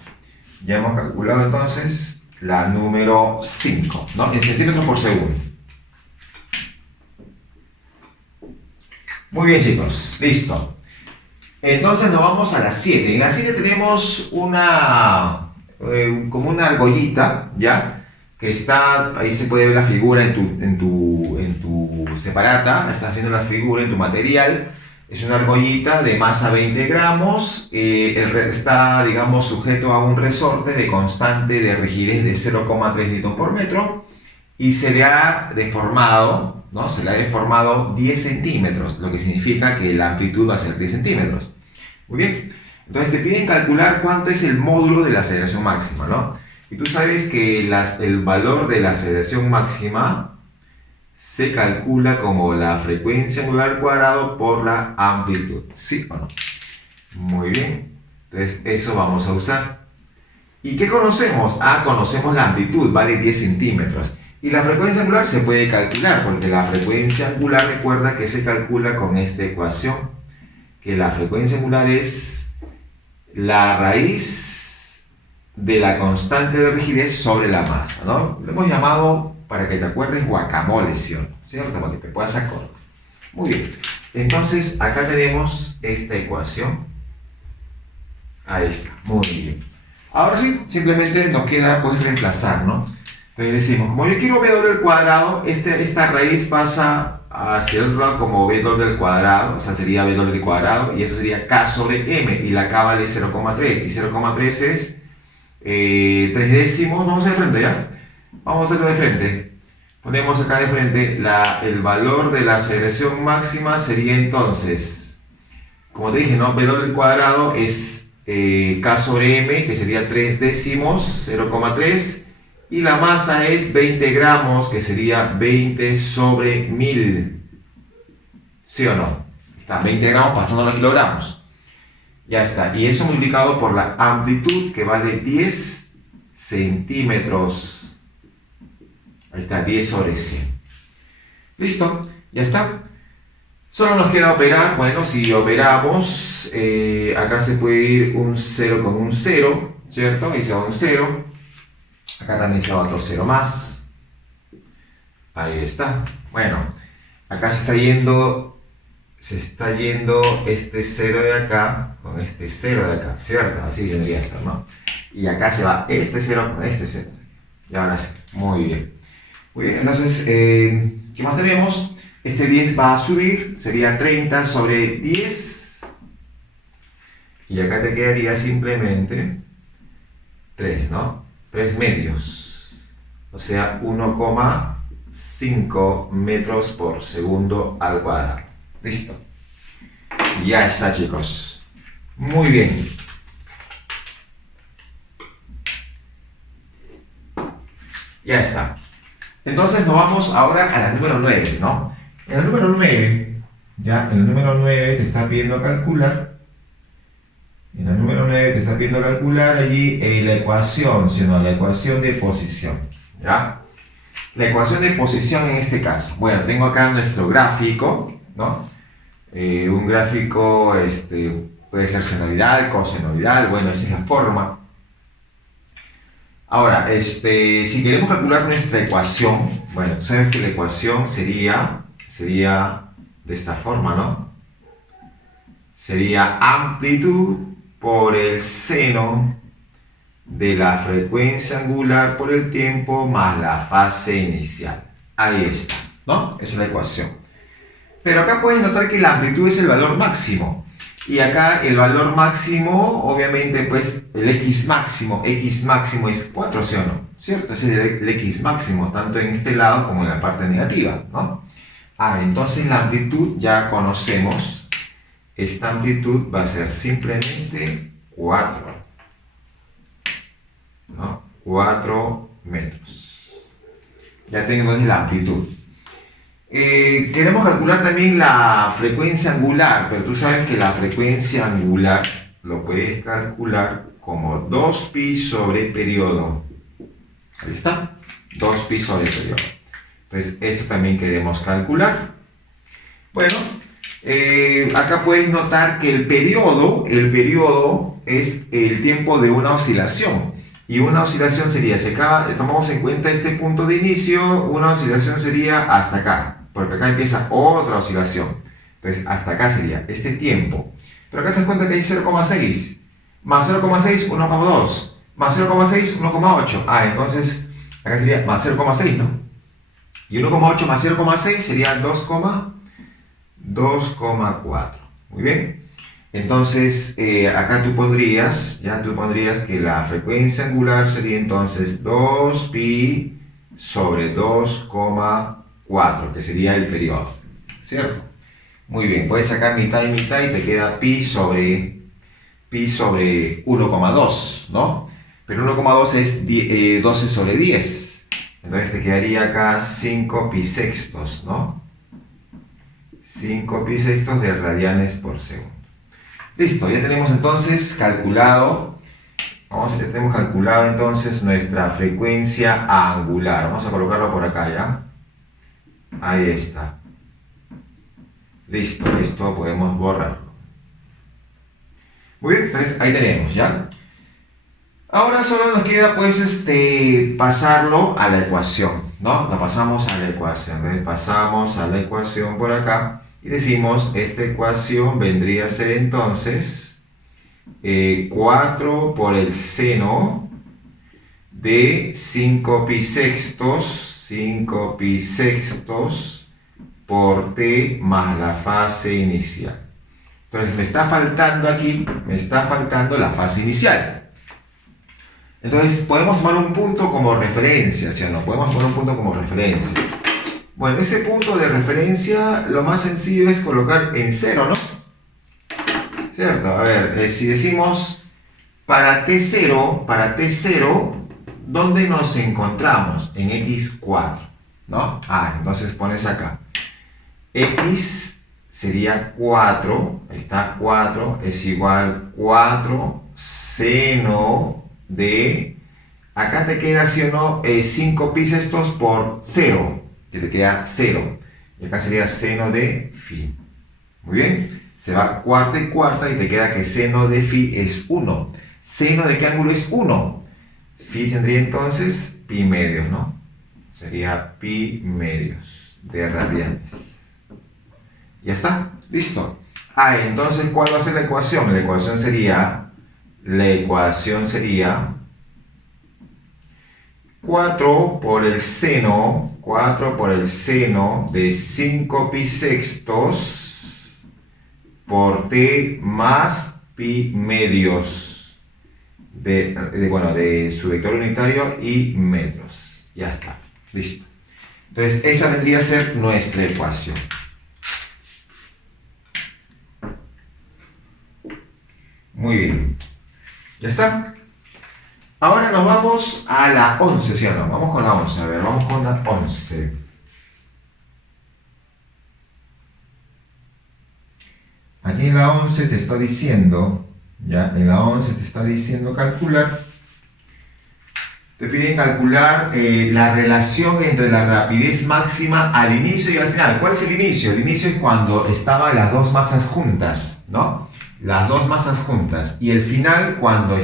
Ya hemos calculado entonces la número 5, ¿no? En centímetros por segundo. Muy bien, chicos. Listo. Entonces nos vamos a la 7. En la 7 tenemos como una argollita, ¿ya? Que está, ahí se puede ver la figura en tu separata, estás viendo la figura en tu material. Es una argollita de masa 20 gramos, está, digamos, sujeto a un resorte de constante de rigidez de 0,3 litros por metro y se le ha deformado, ¿no? Se le ha deformado 10 centímetros, lo que significa que la amplitud va a ser 10 centímetros. Muy bien, entonces te piden calcular cuánto es el módulo de la aceleración máxima, ¿no? Y tú sabes que el valor de la aceleración máxima se calcula como la frecuencia angular al cuadrado por la amplitud, ¿sí o no? Muy bien, entonces eso vamos a usar. ¿Y qué conocemos? Conocemos la amplitud, vale 10 centímetros. Y la frecuencia angular se puede calcular, porque la frecuencia angular, recuerda que se calcula con esta ecuación, que la frecuencia angular es la raíz de la constante de rigidez sobre la masa, ¿no? Lo hemos llamado, para que te acuerdes, guacamole, ¿cierto? Para que te puedas acordar. Muy bien. Entonces, acá tenemos esta ecuación. Ahí está. Muy bien. Ahora sí, simplemente nos queda pues reemplazar, ¿no? Entonces decimos, como yo quiero W al cuadrado, esta raíz pasa hacia el otro lado como W al cuadrado, o sea, sería W al cuadrado, y eso sería K sobre M, y la K vale 0,3, y 0,3 es 3 décimos. Vamos de frente, ¿ya? Vamos a hacerlo de frente. Ponemos acá de frente el valor de la aceleración máxima sería entonces, como te dije, ¿no? W al cuadrado es K sobre M, que sería 3 décimos, 0,3, y la masa es 20 gramos, que sería 20 sobre 1000. ¿Sí o no? Está 20 gramos pasando a kilogramos. Ya está. Y eso multiplicado por la amplitud, que vale 10 centímetros. Ahí está, 10 sobre 100. Listo, ya está. Solo nos queda operar. Bueno, si operamos, acá se puede ir un 0 con un 0, ¿cierto? Ahí se va un 0. Acá también se va otro 0 más. Ahí está. Bueno, acá se está yendo este 0 de acá con este 0 de acá, ¿cierto? Así debería ser, ¿no? Y acá se va este 0 con este 0. Y ahora sí, muy bien. Muy bien, entonces, ¿qué más tenemos? Este 10 va a subir, sería 30 sobre 10. Y acá te quedaría simplemente 3, ¿no? 3 medios. O sea, 1,5 metros por segundo al cuadrado. Listo. Ya está, chicos. Muy bien. Ya está. Entonces nos vamos ahora a la número 9, ¿no? En el número 9, ya, en el número 9 te está pidiendo calcular. En el número 9 te está pidiendo calcular allí la ecuación, sino la ecuación de posición, ¿ya? La ecuación de posición en este caso. Bueno, tengo acá nuestro gráfico, ¿no? Un gráfico, puede ser senoidal, cosenoidal, bueno, esa es la forma. Ahora, si queremos calcular nuestra ecuación, bueno, tú sabes que la ecuación sería de esta forma, ¿no? Sería amplitud por el seno de la frecuencia angular por el tiempo más la fase inicial. Ahí está, ¿no? Esa es la ecuación. Pero acá puedes notar que la amplitud es el valor máximo. Y acá el valor máximo, obviamente, pues el x máximo es 4, ¿sí o no? ¿Cierto? Ese es el x máximo, tanto en este lado como en la parte negativa, ¿no? Entonces la amplitud ya conocemos. Esta amplitud va a ser simplemente 4, ¿no? 4 metros. Ya tenemos la amplitud. Queremos calcular también la frecuencia angular, pero tú sabes que la frecuencia angular lo puedes calcular como 2pi sobre periodo. Ahí está, 2pi sobre periodo. Entonces, esto también queremos calcular. Bueno, acá puedes notar que el periodo es el tiempo de una oscilación. Y una oscilación sería, si acá tomamos en cuenta este punto de inicio, una oscilación sería hasta acá. Porque acá empieza otra oscilación. Entonces, hasta acá sería este tiempo. Pero acá te das cuenta que hay 0,6. Más 0,6, 1,2. Más 0,6, 1,8. Entonces, acá sería más 0,6, ¿no? Y 1,8 más 0,6 sería 2,4. Muy bien. Entonces, acá tú pondrías que la frecuencia angular sería entonces 2pi sobre 2,4, que sería el periodo, ¿cierto? Muy bien, puedes sacar mitad y mitad y te queda pi sobre 1,2, ¿no? Pero 1,2 es 12 sobre 10. Entonces te quedaría acá 5 pi sextos, ¿no? 5 pi sextos de radianes por segundo. Listo, ya tenemos entonces calculado. Tenemos calculado entonces nuestra frecuencia angular. Vamos a colocarlo por acá, ¿ya? Ahí está. Listo, esto podemos borrarlo. Muy bien, entonces ahí tenemos, ¿ya? Ahora solo nos queda pues pasarlo a la ecuación, ¿no? Lo pasamos a la ecuación. Entonces pasamos a la ecuación por acá y decimos, esta ecuación vendría a ser entonces 4 por el seno de 5 pi sextos por t más la fase inicial. Entonces me está faltando la fase inicial. Entonces podemos tomar un punto como referencia, ¿sí o no? Podemos tomar un punto como referencia. Bueno, ese punto de referencia lo más sencillo es colocar en 0, ¿no? ¿Cierto? A ver, si decimos para t0, ¿dónde nos encontramos? En x4, ¿no? Entonces pones acá. X sería 4, ahí está 4, es igual 4 seno de, acá te queda, ¿sí o no? 5 pi sextos por 0, que te queda 0. Y acá sería seno de phi. Muy bien. Se va cuarta y cuarta y te queda que seno de phi es 1. ¿Seno de qué ángulo es 1? Phi tendría entonces pi medios, ¿no? Sería pi medios de radianes. Ya está, listo. Entonces, ¿cuál va a ser la ecuación? La ecuación sería 4 por el seno de 5 pi sextos por t más pi medios de su vector unitario y metros. Ya está, listo. Entonces, esa vendría a ser nuestra ecuación. Muy bien. ¿Ya está? Ahora nos vamos a la 11, ¿sí o no? Vamos con la 11. A ver, vamos con la 11. Aquí en la 11 te está diciendo, calcular. Te piden calcular la relación entre la rapidez máxima al inicio y al final. ¿Cuál es el inicio? El inicio es cuando estaban las dos masas juntas, ¿no? Las dos masas juntas. Y el final cuando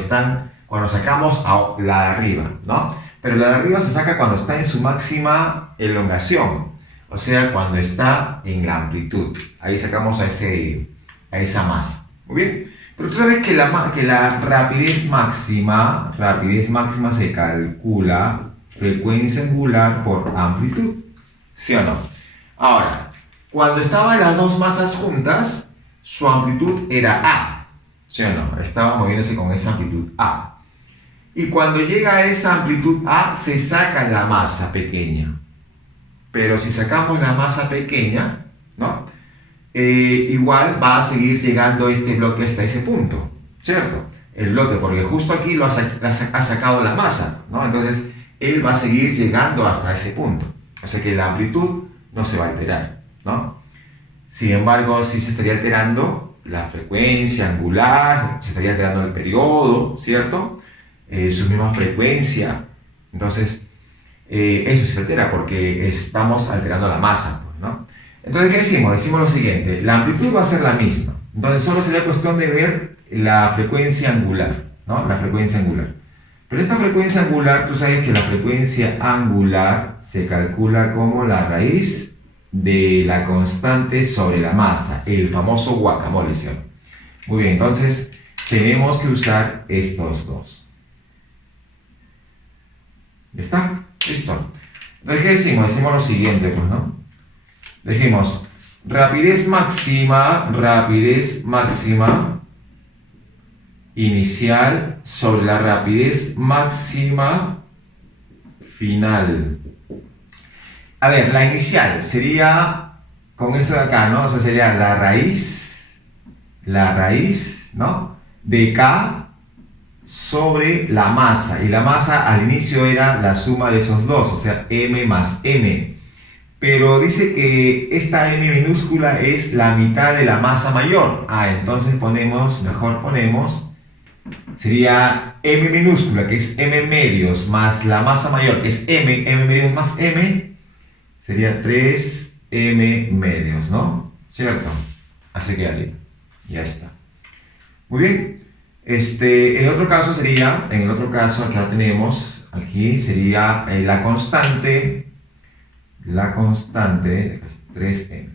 sacamos a la de arriba, ¿no? Pero la de arriba se saca cuando está en su máxima elongación. O sea, cuando está en la amplitud. Ahí sacamos a esa masa. Muy bien. Pero tú sabes que la rapidez máxima se calcula frecuencia angular por amplitud. ¿Sí o no? Ahora, Cuando estaban las dos masas juntas, su amplitud era A. ¿Sí o no? Estaba moviéndose con esa amplitud A. Y cuando llega a esa amplitud A, se saca la masa pequeña. Pero si sacamos la masa pequeña, ¿no? Igual va a seguir llegando este bloque hasta ese punto, ¿cierto? El bloque, porque justo aquí ha sacado la masa, ¿no? Entonces, él va a seguir llegando hasta ese punto. O sea que la amplitud no se va a alterar, ¿no? Sin embargo, sí se estaría alterando la frecuencia angular, se estaría alterando el periodo, ¿cierto? Su misma frecuencia. Entonces, eso se altera porque estamos alterando la masa, pues, ¿no? Entonces, ¿qué decimos? Decimos lo siguiente, la amplitud va a ser la misma. Entonces, solo sería cuestión de ver la frecuencia angular, ¿no? La frecuencia angular. Pero esta frecuencia angular, tú sabes que la frecuencia angular se calcula como la raíz de la constante sobre la masa, el famoso guacamole, ¿sí? Muy bien, entonces tenemos que usar estos dos. ¿Ya está? Listo. Entonces, ¿qué decimos? Decimos lo siguiente, pues, ¿no? Decimos, rapidez máxima inicial sobre la rapidez máxima final. A ver, la inicial sería con esto de acá, ¿no? O sea, sería la raíz, ¿no? De K sobre la masa. Y la masa al inicio era la suma de esos dos, o sea, M más M. Pero dice que esta M minúscula es la mitad de la masa mayor. Entonces mejor ponemos, sería M minúscula, que es M medios, más la masa mayor, que es M medios más M, sería 3M medios, ¿no? ¿Cierto? Así que ahí, ya está. Muy bien. En el otro caso, acá tenemos, aquí sería la constante, 3M.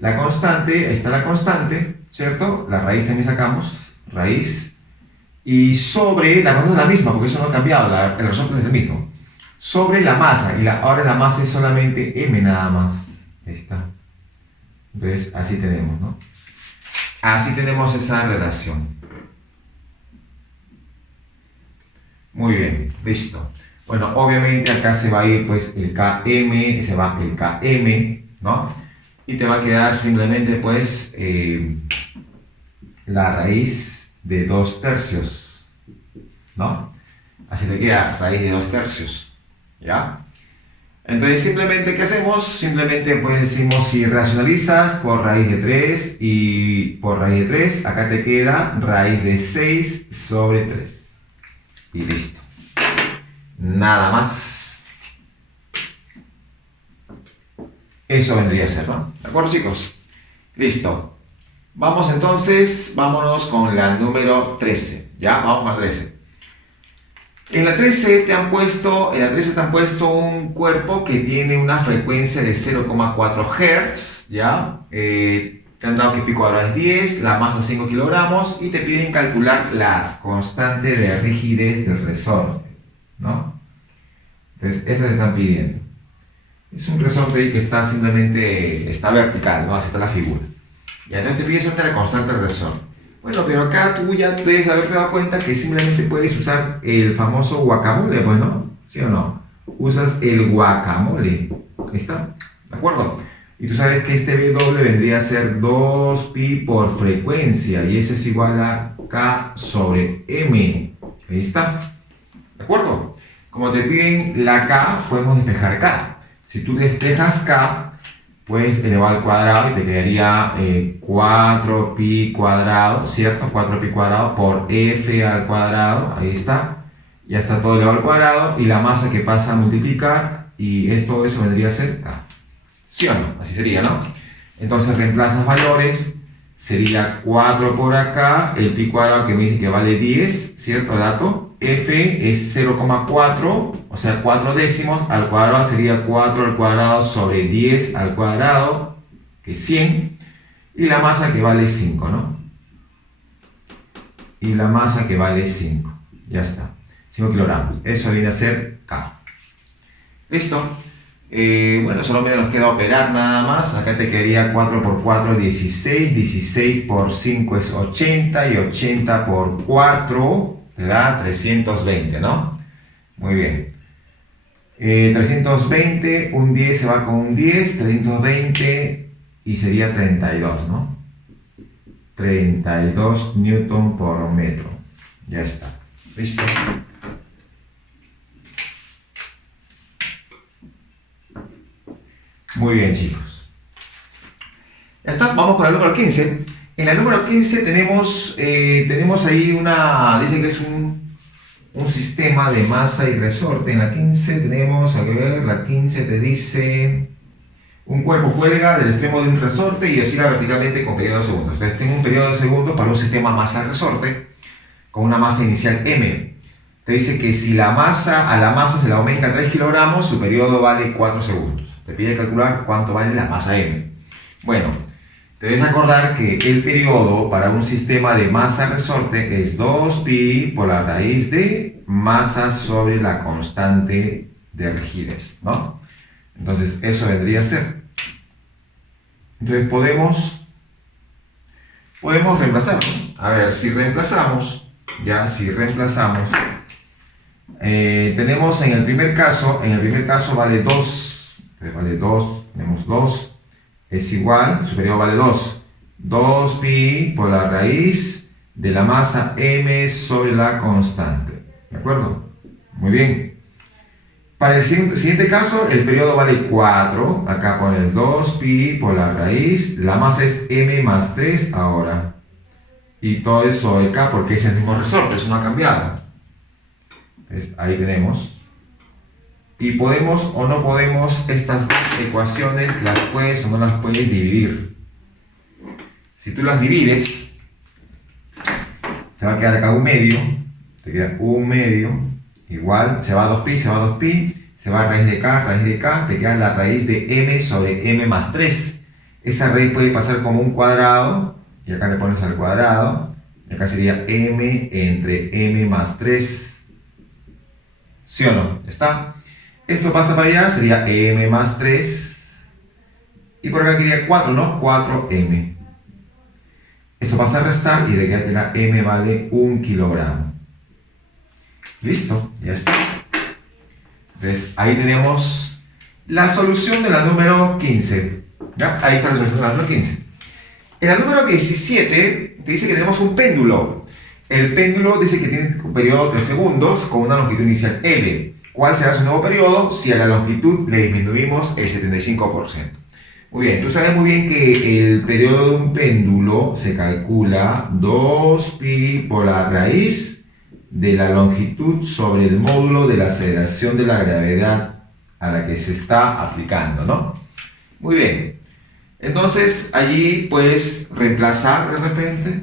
La constante, ahí está la constante, ¿cierto? La raíz también sacamos, raíz. Y sobre, la constante es la misma, porque eso no ha cambiado, el resorte es el mismo. Sobre la masa, ahora la masa es solamente M nada más. Ahí está. Entonces, así tenemos, ¿no? Así tenemos esa relación. Muy bien, listo. Bueno, obviamente acá se va a ir pues el Km, se va el Km, ¿no? Y te va a quedar simplemente pues la raíz de 2/3, ¿no? Así te queda raíz de 2/3, ¿ya? Entonces simplemente, ¿qué hacemos? Simplemente pues decimos, si racionalizas por raíz de 3 y por raíz de 3, acá te queda raíz de 6 sobre 3. Y listo. Nada más. Eso vendría a ser, ¿no? ¿De acuerdo, chicos? Listo. Vamos entonces, vámonos con la número 13. ¿Ya? Vamos con la 13. En la 13 te han puesto un cuerpo que tiene una frecuencia de 0,4 Hz, ¿ya? Te han dado que pi cuadrado es 10, la masa 5 kilogramos y te piden calcular la constante de rigidez del resorte, ¿no? Entonces, eso te están pidiendo. Es un resorte que está está vertical, ¿no? Así está la figura. Y entonces te piden la constante del resorte. Bueno, pero acá tú ya debes haberte dado cuenta que simplemente puedes usar el famoso guacamole, pues, ¿no? ¿Sí o no? Usas el guacamole. Ahí está, ¿de acuerdo? Y tú sabes que este W vendría a ser 2pi por frecuencia, y eso es igual a K sobre M. Ahí está, ¿de acuerdo? Como te piden la K, podemos despejar K. Si tú despejas K, puedes elevar al cuadrado y te quedaría 4pi cuadrado, ¿cierto? 4pi cuadrado por F al cuadrado, ahí está. Ya está todo elevado al cuadrado y la masa que pasa a multiplicar, y todo eso vendría a ser K. ¿Sí o no? Así sería, ¿no? Entonces reemplazas valores, sería 4 por acá, el pi cuadrado que me dice que vale 10, ¿cierto? Dato. F es 0,4, o sea 4 décimos, al cuadrado sería 4 al cuadrado sobre 10 al cuadrado, que es 100, y la masa que vale 5, ¿no? Y la masa que vale 5, ya está, 5 kilogramos, eso viene a ser K. ¿Listo? Bueno, solamente nos queda operar nada más. Acá te quedaría 4 por 4, 16. 16 por 5 es 80. Y 80 por 4 te da 320, ¿no? Muy bien. 320, un 10 se va con un 10. 320 y sería 32, ¿no? 32 newton por metro. Ya está. ¿Listo? Muy bien, chicos. Ya está, vamos con el número 15. En el número 15 tenemos ahí dice que es un sistema de masa y resorte. En la 15 tenemos, a ver, la 15 te dice, un cuerpo cuelga del extremo de un resorte y oscila verticalmente con periodo de segundos. Entonces tengo un periodo de segundos para un sistema masa-resorte con una masa inicial m. Te dice que si a la masa se le aumenta 3 kilogramos, su periodo vale 4 segundos. Te pide calcular cuánto vale la masa m. Bueno, te debes acordar que el periodo para un sistema de masa-resorte es 2pi por la raíz de masa sobre la constante de rigidez, ¿no? Entonces, eso vendría a ser. Entonces, podemos reemplazar, ¿no? A ver, si reemplazamos, tenemos en el primer caso vale 2, vale 2, tenemos 2, es igual, su periodo vale 2, 2pi por la raíz de la masa m sobre la constante, ¿de acuerdo? Muy bien. Para el siguiente caso, el periodo vale 4, acá pones 2pi por la raíz, la masa es m más 3 ahora, y todo eso de acá porque es el mismo resorte, eso no ha cambiado. Entonces, ahí tenemos. Y podemos o no podemos, estas dos ecuaciones las puedes o no las puedes dividir. Si tú las divides, te va a quedar acá un medio, te queda un medio, igual, se va a 2pi, se va a raíz de k, te queda la raíz de m sobre m más 3. Esa raíz puede pasar como un cuadrado, y acá le pones al cuadrado, y acá sería m entre m más 3. ¿Sí o no? ¿Está? Esto pasa para allá, sería m más 3. Y por acá quería 4, ¿no? 4m. Esto pasa a restar y de que la m vale 1 kilogramo. Listo, ya está. Entonces, ahí tenemos la solución de la número 15. ¿Ya? Ahí está la solución de la número 15. En la número 17 te dice que tenemos un péndulo. El péndulo dice que tiene un periodo de 3 segundos con una longitud inicial L. ¿Cuál será su nuevo periodo si a la longitud le disminuimos el 75%? Muy bien, tú sabes muy bien que el periodo de un péndulo se calcula 2pi por la raíz de la longitud sobre el módulo de la aceleración de la gravedad a la que se está aplicando, ¿no? Muy bien. Entonces, allí puedes reemplazar de repente,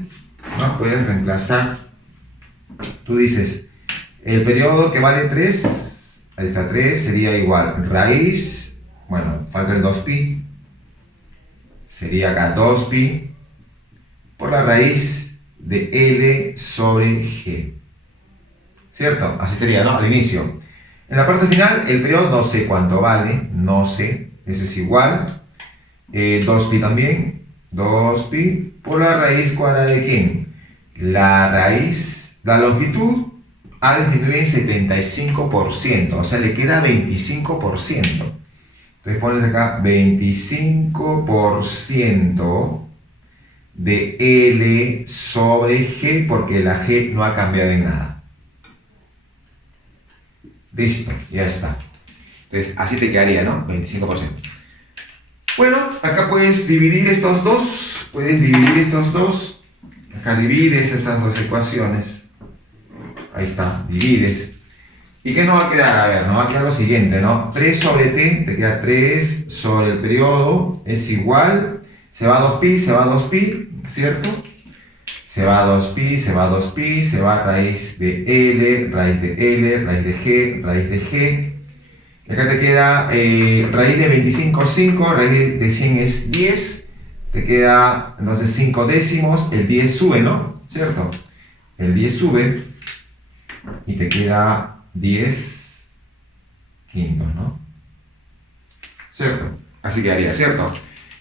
¿no? Puedes reemplazar. Tú dices, el periodo que vale 3, ahí está 3, sería igual raíz, bueno, falta el 2pi, sería acá 2pi por la raíz de L sobre G. ¿Cierto? Así sería, ¿no? Al inicio. En la parte final, el periodo no sé cuánto vale, no sé, eso es igual. 2pi también, 2pi por la raíz cuadrada de ¿quién? La longitud ha disminuido en 75%, o sea, le queda 25%. Entonces pones acá 25% de L sobre G, porque la G no ha cambiado en nada. Listo, ya está. Entonces, así te quedaría, ¿no? 25%. Bueno, acá puedes dividir estos dos. Acá divides esas dos ecuaciones. Ahí está, divides. ¿Y qué nos va a quedar? A ver, nos va a quedar lo siguiente, ¿no? 3 sobre t, te queda 3 sobre el periodo, es igual. Se va 2pi, ¿cierto? Se va 2pi, se va raíz de L, raíz de L, raíz de G, raíz de G. Y acá te queda raíz de 25, 5, raíz de 100 es 10. Te queda entonces 5 décimos, el 10 sube, ¿no? ¿Cierto? El 10 sube y te queda 10 quintos, ¿no? ¿cierto? Así quedaría, ¿cierto?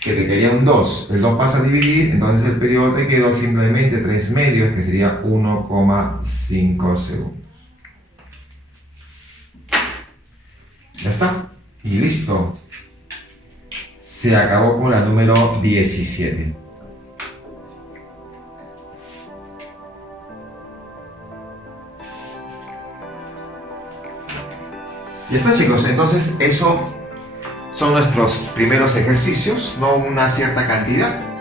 Que te quería un 2, el 2 pasa a dividir, entonces el periodo te quedó simplemente 3 medios, que sería 1,5 segundos. Ya está, y listo. Se acabó con la número 17. Y está, chicos, entonces eso son nuestros primeros ejercicios, no una cierta cantidad.